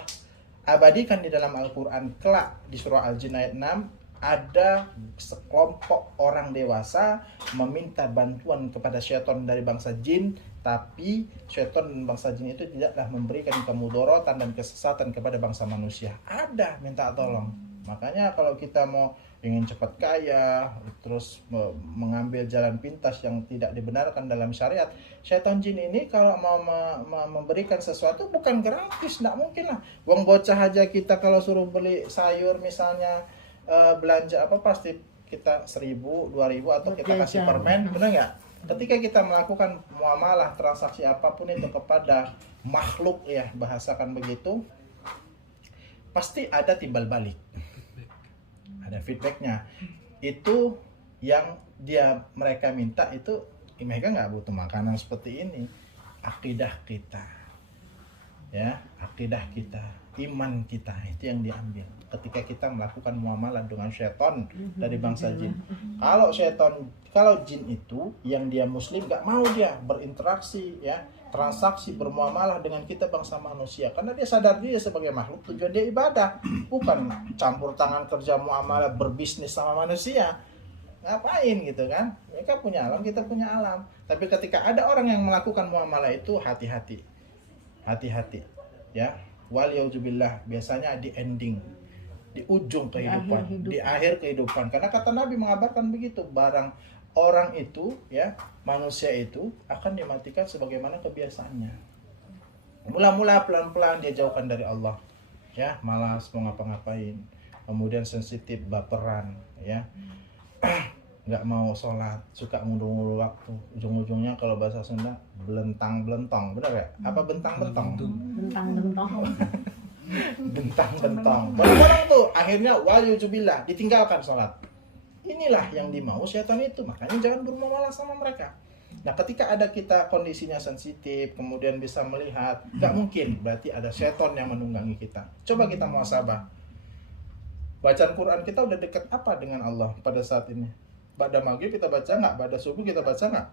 abadikan di dalam Al-Quran kelak di surah Al-Jin ayat 6, ada sekelompok orang dewasa meminta bantuan kepada syaitan dari bangsa jin, tapi syaitan dan bangsa jin itu tidaklah memberikan kemudorotan dan kesesatan kepada bangsa manusia. Ada minta tolong. Makanya kalau kita mau ingin cepat kaya, terus mengambil jalan pintas yang tidak dibenarkan dalam syariat, syaitan jin ini kalau mau memberikan sesuatu bukan gratis, tidak mungkin lah. Uang bocah aja kita kalau suruh beli sayur misalnya, belanja apa pasti kita 1.000, 2.000 atau kita kasih permen, benar nggak? Ketika kita melakukan muamalah transaksi apapun itu kepada makhluk ya, bahasakan begitu, pasti ada timbal balik, ada feedbacknya. Itu yang mereka minta itu, mereka nggak butuh makanan seperti ini. Akidah kita, ya, akidah kita, iman kita itu yang diambil ketika kita melakukan muamalah dengan syaitan dari bangsa jin. Kalau jin itu yang dia muslim, nggak mau dia berinteraksi ya, transaksi, bermuamalah dengan kita bangsa manusia, karena dia sadar dia sebagai makhluk, tujuan dia ibadah, bukan campur tangan kerja muamalah berbisnis sama manusia. Ngapain gitu kan? Mereka punya alam, kita punya alam. Tapi ketika ada orang yang melakukan muamalah itu, hati-hati ya. Wal yauzubillah, biasanya di ending, di ujung kehidupan, di akhir kehidupan. Karena kata Nabi mengabarkan begitu, barang orang itu ya, manusia itu akan dimatikan sebagaimana kebiasaannya. Mula-mula pelan-pelan dia jauhkan dari Allah ya, malas mau ngapa-ngapain, kemudian sensitif, baperan ya, nggak mau sholat, suka ngundur-ngundur waktu, ujung-ujungnya kalau bahasa Sunda belentang-belentong, benar ya? Apa bentang-bentong? Bentang-bentong. Bentang-bentong. Barang-barang tuh akhirnya walyujubillah, ditinggalkan sholat. Inilah yang dimau syaitan itu, makanya jangan bermuamalah sama mereka. Nah, ketika ada kita kondisinya sensitif, kemudian bisa melihat, nggak mungkin, berarti ada syaitan yang menunggangi kita. Coba kita muhasabah. Bacaan Quran kita udah dekat apa dengan Allah pada saat ini? Pada maghrib kita baca nggak? Pada subuh kita baca nggak?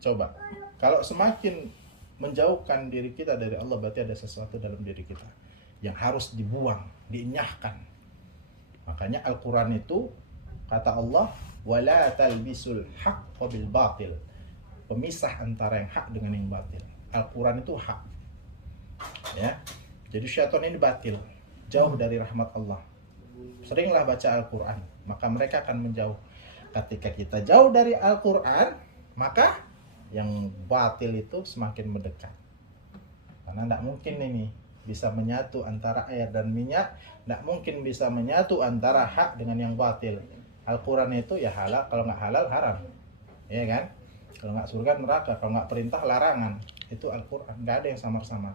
Coba. Kalau semakin menjauhkan diri kita dari Allah, berarti ada sesuatu dalam diri kita yang harus dibuang, dienyahkan. Makanya Al-Quran itu, kata Allah, wala talbisul haqqa bil batil. Pemisah antara yang hak dengan yang batil. Al-Quran itu hak. Ya. Jadi syaitan ini batil, jauh dari rahmat Allah. Seringlah baca Al-Quran, maka mereka akan menjauh. Ketika kita jauh dari Al-Quran, maka yang batil itu semakin mendekat. Karena tidak mungkin ini bisa menyatu antara air dan minyak, tidak mungkin bisa menyatu antara hak dengan yang batil. Al-Quran itu ya halal, kalau nggak halal haram, ya kan? Kalau nggak surga neraka, kalau nggak perintah larangan. Itu Al-Quran, nggak ada yang samar-samar.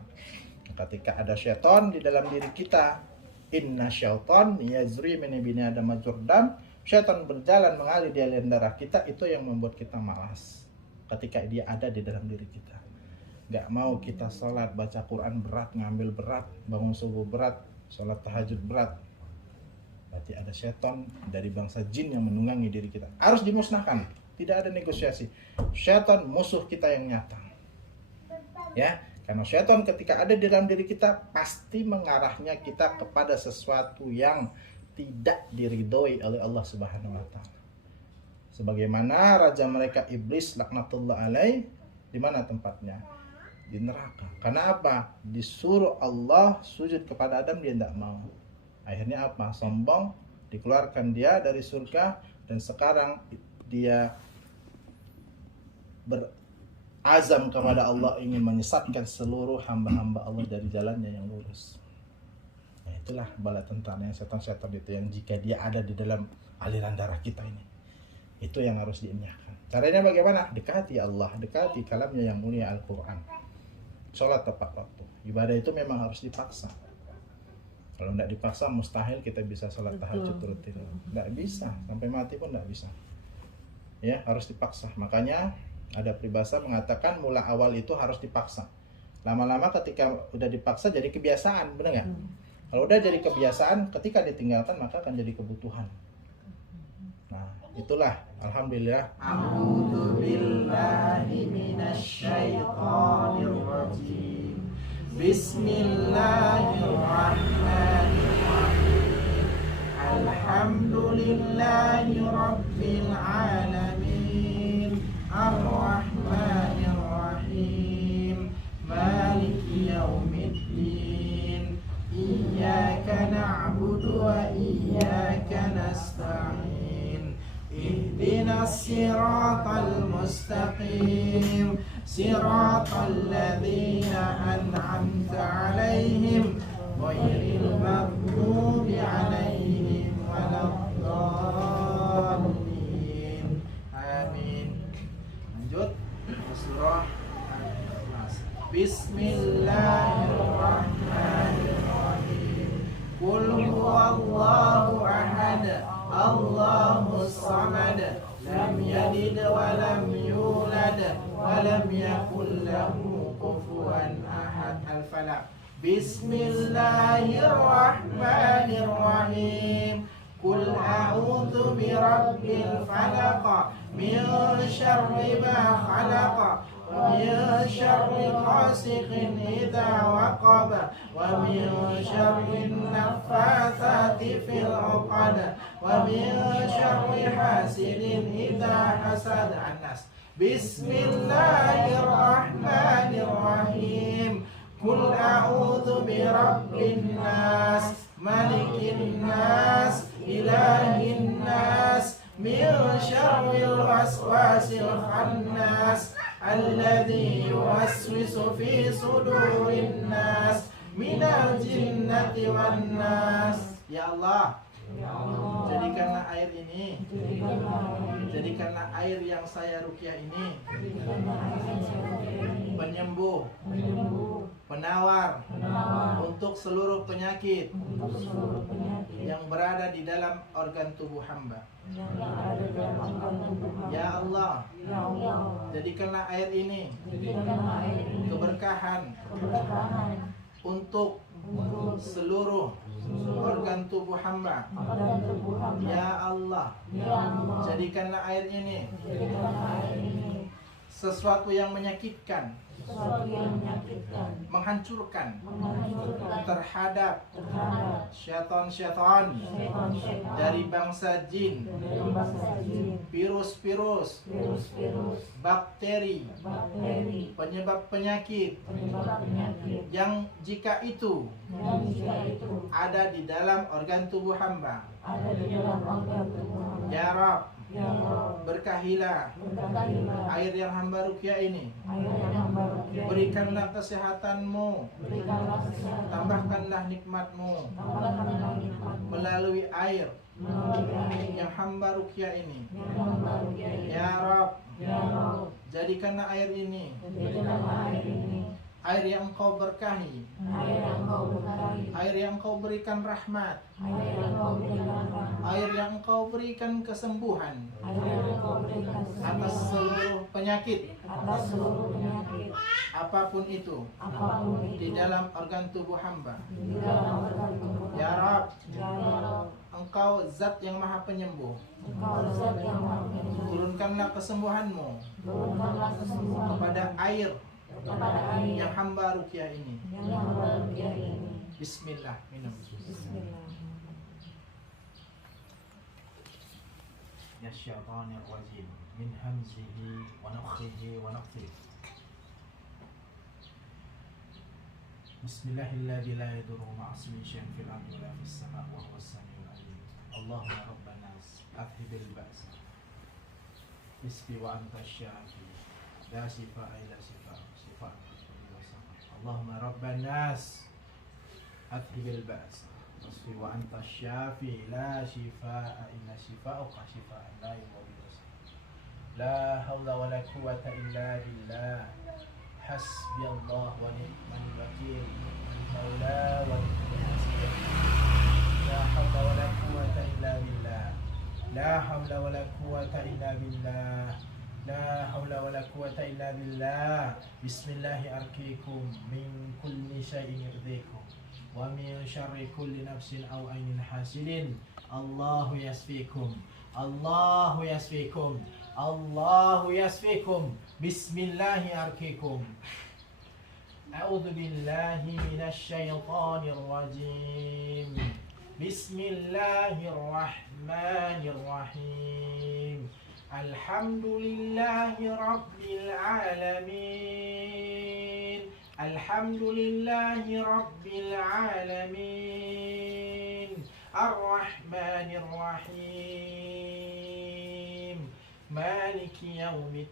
Ketika ada syaitan di dalam diri kita, inna syaitan yazri min ibni adam majurdam, syaitan berjalan mengalir di aliran darah kita, itu yang membuat kita malas. Ketika dia ada di dalam diri kita, nggak mau kita sholat, baca Quran berat, ngambil berat, bangun subuh berat, sholat tahajud berat. Berarti ada syaitan dari bangsa jin yang menunggangi diri kita. Harus dimusnahkan, tidak ada negosiasi. Syaitan musuh kita yang nyata. Ya, karena syaitan ketika ada di dalam diri kita pasti mengarahnya kita kepada sesuatu yang tidak diridhoi oleh Allah Subhanahu wa taala. Sebagaimana raja mereka iblis laknatullah alaih, di mana tempatnya? Di neraka. Karena apa? Disuruh Allah sujud kepada Adam, dia tidak mau. Akhirnya apa? Sombong, dikeluarkan dia dari surga, dan sekarang dia berazam kepada Allah ingin menyesatkan seluruh hamba-hamba Allah dari jalannya yang lurus. Nah, itulah bala tentaranya setan-setan itu, yang jika dia ada di dalam aliran darah kita ini, itu yang harus diimyahkan. Caranya bagaimana? Dekati Allah, dekati kalamnya yang mulia Al-Quran. Sholat tepat waktu. Ibadah itu memang harus dipaksa. Kalau tidak dipaksa mustahil kita bisa sholat tahajud rutin. Tidak bisa, sampai mati pun tidak bisa. Ya, harus dipaksa. Makanya ada peribahasa mengatakan mula awal itu harus dipaksa. Lama-lama ketika udah dipaksa jadi kebiasaan, benar nggak? Kalau udah jadi kebiasaan, ketika ditinggalkan maka akan jadi kebutuhan. Nah, itulah alhamdulillah. A'udzu billahi minasyaitonir rajim. Bismillahirrahmanirrahim. Alhamdulillahi rabbil alamin. Ar-Rahmanir-Rahim. Maliki yaumiddin. Iyyaka na'budu wa iyyaka nasta'in. Ihdinas siratal mustaqim. Siratal ladzina an'amta 'alaihim ghairil maghdubi 'alaihim waladdallin. Amin. Lanjut surah Al-Ikhlas. Bismillahirrahmanirrahim. Qul huwallahu ahad, Allahus samad, lam yalid wa lam yulad wa lam yakul lahu kufuwan ahad. Al-Falaq. Bismillahirrahmanirrahim. Qul a'udzu birabbil falaq, min syarri ma khalaq, wa min syarri ghasiqin idza waqab, wa min syarri naffatsati fil 'uqad, wa min syarri hasidin idza hasad. An-Nas. Bismillahirrahmanirrahim. Qul a'udzu birabbin nas, malikin nas, ilahin nas, min syarril waswasil khannas, alladzi yuwaswisu fi sudurin nas, minal jinnati wan nas. Ya Allah, jadikanlah air ini, jadikanlah air yang saya ruqyah ini penyembuh, penawar untuk seluruh penyakit yang berada di dalam organ tubuh hamba. Ya Allah, jadikanlah air ini keberkahan untuk seluruh organ tubuh hamba. Ya Allah, jadikanlah air ini sesuatu yang menyakitkan, menghancurkan terhadap syaitan-syaitan dari bangsa jin, virus-virus, bakteri, penyebab penyakit yang jika itu ada di dalam organ tubuh hamba. Ya Rabb, berkahilah air yang hamba ruqyah ini. Berikanlah kesehatanmu, tambahkanlah nikmatmu melalui air yang hamba Ruqyah ini. Ya Rabb, jadikanlah air ini air yang Engkau berkahi, air yang Engkau berikan rahmat, air yang Engkau berikan kesembuhan atas seluruh penyakit apapun itu di dalam organ tubuh hamba. Ya Rabb, Engkau zat yang maha penyembuh, turunkanlah kesembuhan-Mu kepada air yang hamba Ruqyah ini. Bismillah, minum. Ya syaitanir rajim min hamzihi wa nafthihi wa nafthihi. Bismillahilladzi la yadurru ma'a ismihi syai'un fil ardi wa la fis sama'i wa huwas samiul 'alim. Allahumma rabban nas adhibil ba'sa isfi wa anta syafi la shifaa'a illa shifaa'uk shifaa'a wa shifaa. Allahumma rabban nas adhibil ba'sa isfi wa anta syafi la shifaa'a illa shifaa'uk shifaa'an la yughadiru saqama. La haula wa la quwwata illa billah. Hasbi Allah wa ni'mal wakil, maula wa ni'mal nasir. La hawla wa la quwwata illa billah. La hawla wa la quwwata illa billah. La hawla wa la quwwata illa billah. Bismillahi arkikum min kulli syai'in yudhikum wa min syarri kulli nafsin aw ainin hasidin. Allahu yasfikum. Allahu yasfikum. Allahu yasfikum. Bismillahi arkikum. A'udzu billahi minasy syaithanir rajim. Bismillahirrahmanirrahim. Alhamdulillahi rabbil alamin. Alhamdulillahi rabbil alamin. Ar-Rahmanir Rahim. Maliki yaumiddin.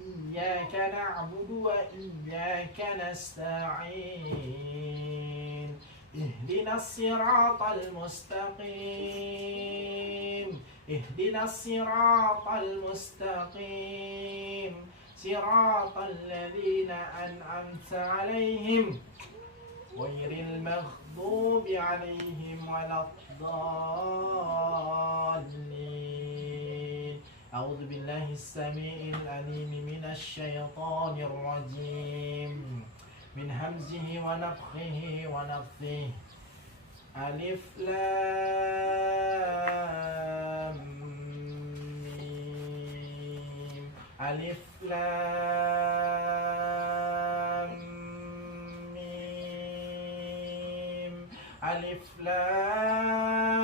Iyyaka na'budu wa iyyaka nasta'in. Ihdinas siratal mustaqim. Ihdinas siratal mustaqim. Siratal ladzina an'amta 'alaihim ghairil maghdubi 'alaihim waladdallin. A'udzu billahi as-sami'il 'alim minasy syaithanir rajim. Min hamzihi wa nafthihi wa nafthihi. Alif lam mim. Alif lam mim. Alif lam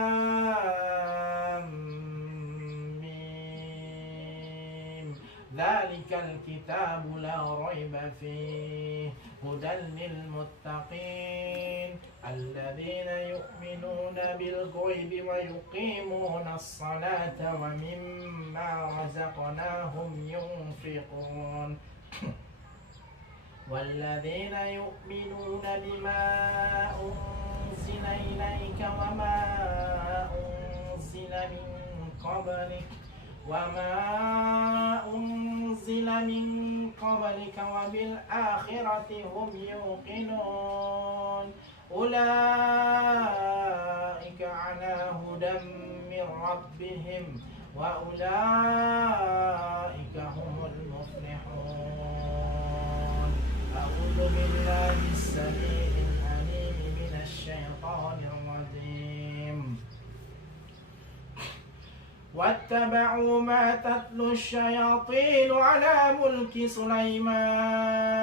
mim. Dzalikal kitabu la raiba fihi hudan lil muttaqin alladzina yu'minuna bil ghaibi wa yuqimuna as-salata wa mimma razaqnahum yunfiqun. والذين يؤمنون بما أنزل إليك وما أنزل من قبلك وبالآخرة هم يوقنون. أولئك على هدى من ربهم وأولئك هم المفلحون. أعوذ بالله السميع العليم من الشيطان الرجيم. واتبعوا ما تتلو الشياطين على ملك سليمان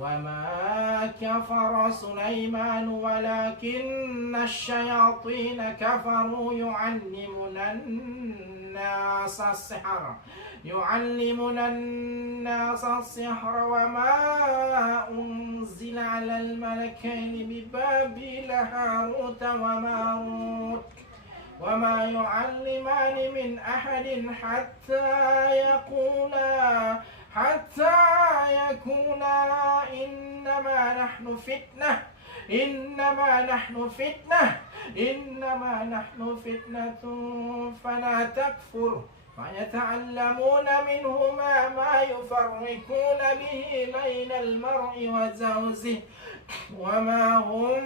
وما كفر سليمان ولكن الشياطين كفروا يعلمون الناس السحر وما أنزل على الملكين ببابل هاروت وماروت وما يعلمان من أحد حتى يقولا إنما إنما نحن فتنة إنما نحن فتنة إنما نحن فتنة فلا تكفر فيتعلمون منهما ما يفرقون به بين المرء وزوجه وما هم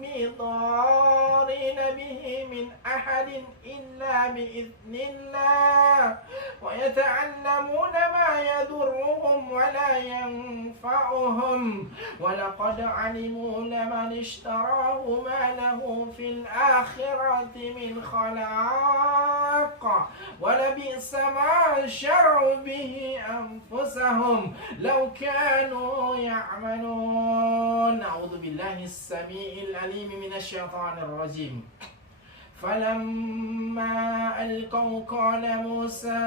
بضارين به من أحد إلا بإذن الله ويتعلمون ما يضرهم ولا ينفعهم ولقد علموا لمن اشتراه ما له في الآخرة من خلاق ولبئس ما شروا به أنفسهم لو كانوا يعملون. أعوذ بالله السميع العليم من الشيطان الرجيم. فلما ألقوا قال موسى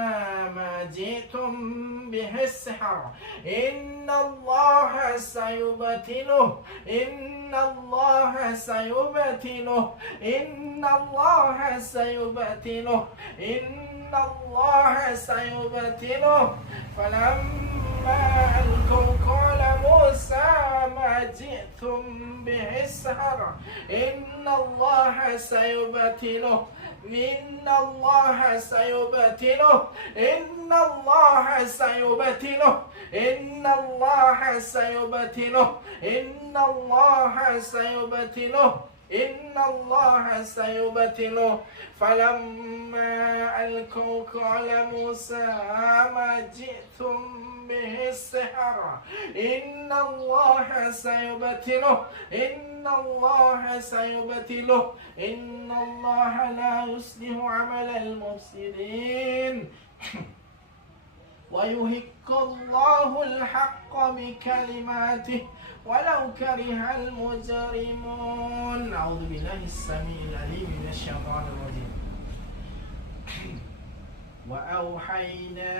ما جئتم به السحر إن الله سيبطله إن الله سيبطله إن الله سيبطله إن الله سيبطله. فلما ألقوا قال موسى ما جئتم به السحر إن الله سيبطله إن الله سيبطله إن الله سيبطله إن الله سيبطله إن الله سيبطله إن الله سيبطله. فلما ألقوا قال موسى ما جئتم به السحر إن الله سيبطله إن الله سيبطله إن الله لا يصلح عمل المفسدين ويحق الله الحق بكلماته ولو كره المجرمون. أعوذ بالله السميع العليم من الشيطان الرجيم. وأوحينا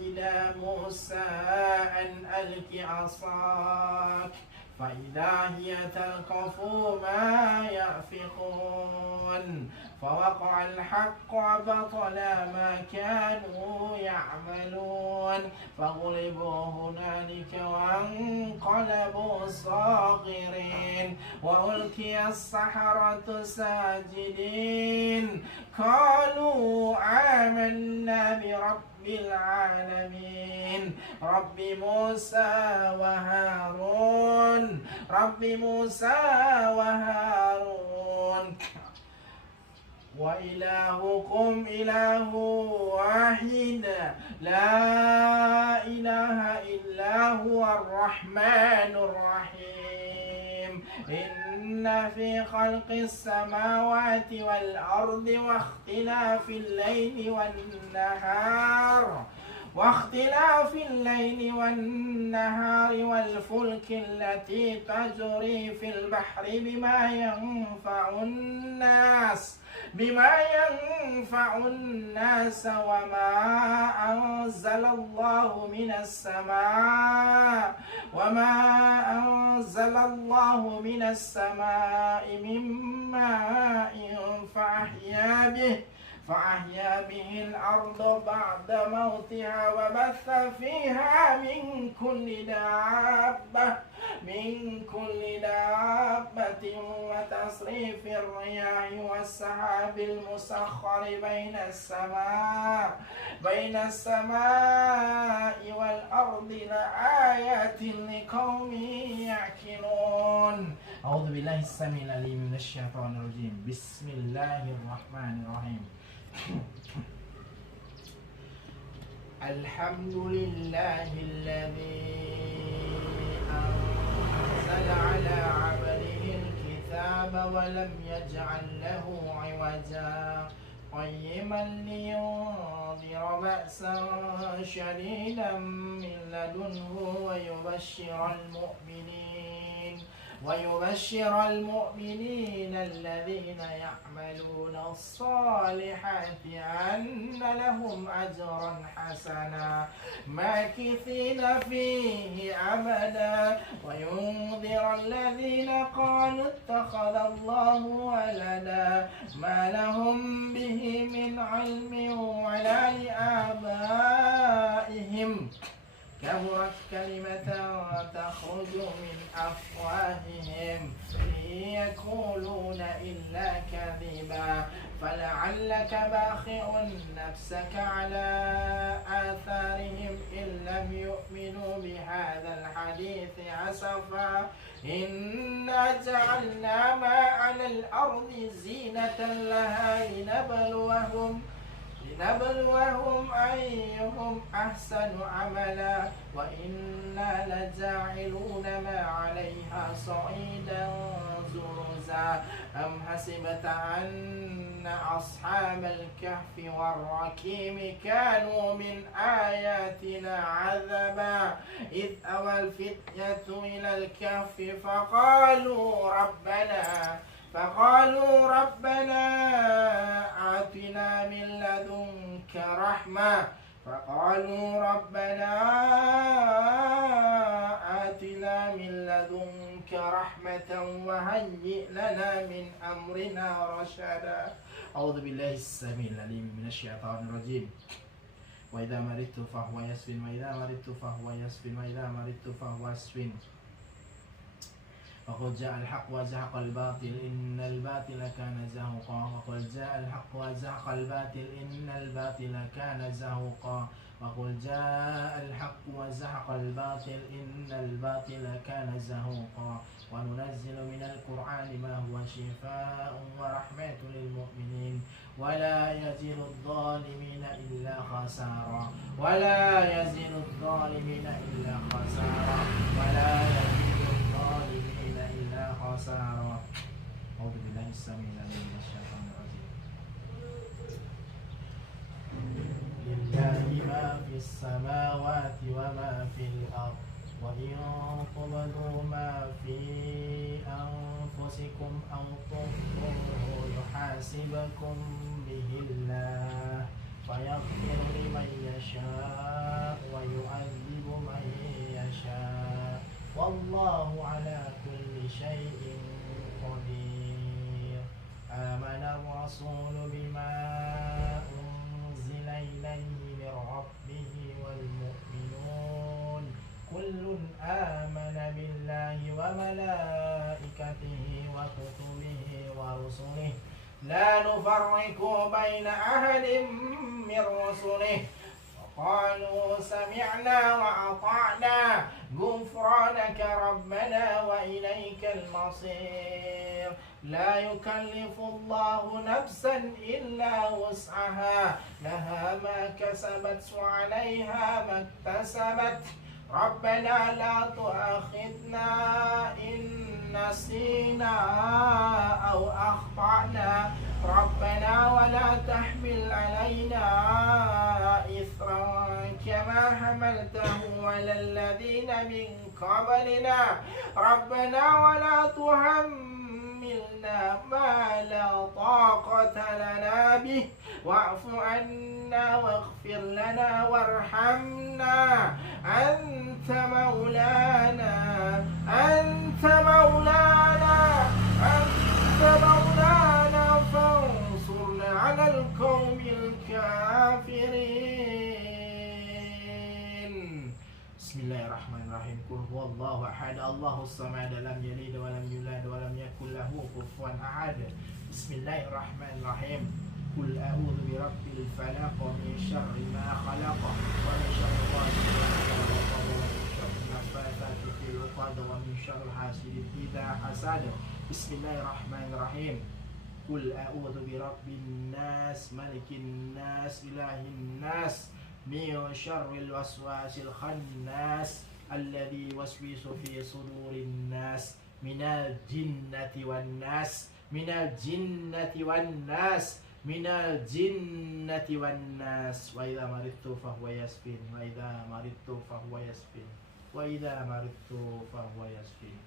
إلى موسى أن ألق عصاك فإذا هي تلقف ما يأفكون فوقع الحق وبطل ما كانوا يعملون فغلبوا هنالك وانقلبوا صاغرين وألقي السحرة ساجدين قالوا آمنا برب العالمين رب موسى وهارون رب موسى وهارون وإلهكم إله واحد لا إله إلا هو الرحمن الرحيم. إن في خلق السماوات والأرض واختلاف الليل والنهار والفلك التي تجري في البحر بما ينفع الناس وما أنزل الله من السماء من ماء فأحيا به الأرض بعد موتها وبث فيها من كل دابة وتصريف الرياح والسحاب المسخر بين السماء والأرض لآيات لقوم يعقلون. أعوذ بالله السميع العليم من الشيطان الرجيم. بسم الله الرحمن الرحيم. الحمد لله الذي أنزل على عبده الكتاب ولم يجعل له عوجا قيما لينذر بأسا شديدا من لدنه ويبشر المؤمنين الذين يعملون الصالحات أن لهم أجرا حسنا ماكثين فيه أبدا وينذر الذين قالوا اتخذ الله ولدا ما لهم به من علم ولا لآبائهم كبرت كلمة تخرج من أفواههم إن يقولون إلا كذبا فلعلك باخع نفسك على آثارهم إن لم يؤمنوا بهذا الحديث أسفا إنا جعلنا ما على الأرض زينة لها لنبلوهم أيهم أحسن عملا وإنا لجاعلون ما عليها صعيدا زرزا أم حسبت أن أصحاب الكهف والرقيم كانوا من آياتنا عذبا إذ أوى الفتية إلى الكهف فقالوا ربنا آتنا من لدنك رحمة وهيئ لنا من أمرنا رشدا أعوذ بالله السميع العليم من الشيطان الرجيم وإذا مرضت فهو يشفين وقل جاء الحق وزهق الباطل إن الباطل كان زهوقا وقل جاء الحق وزهق الباطل إن الباطل كان زهوقا وقل جاء الحق وزهق الباطل إن الباطل كان زهوقا وننزل من القرآن ما هو شفاء ورحمة للمؤمنين ولا يزيد الظالمين إلا خسارا أعوذ بالله السميع العليم من الشيطان الرجيم لله ما في السماوات وما في الأرض وإن تبدوا ما في أنفسكم أو تخفوه يحاسبكم به الله فيغفر لمن يشاء ويعذب من يشاء والله على كل شيء قدير آمن الرسول بما أنزل إليه من ربه والمؤمنون كل آمن بالله وملائكته وكتبه ورسله لا نفرق بين أحد من رسله قالوا سمعنا وأطعنا غفرانك ربنا وإليك المصير لا يكلف الله نفسا إلا وسعها لها ما كسبت وعليها ما اكتسبت ربنا لا تؤاخذنا إن نسينا أو أخطأنا ربنا ولا تحمل علينا إثرا كما حملته على الذين من قبلنا ربنا ولا تحملنا ما لا طاقة لنا به واعف عنا واغفر لنا وارحمنا أنت مولانا فانصرنا على القوم الكافرين بسم الله الرحمن الرحيم قل هو الله أحد الله الصمد لم يلد ولم يولد ولم يكن له كفوا أحد بسم الله الرحمن الرحيم قل أعوذ برب الفلق من شر ما خلق ومن شر غاسق إذا وقب ومن شر النفاثات في العقد ومن شر حاسد إذا حسد بسم الله الرحمن الرحيم قل أعوذ برب الناس ملك الناس إله الناس من شر الوسواس الخناس الذي يوسوس في صدور الناس من الجنة والناس وإذا مرضت فهو يشفين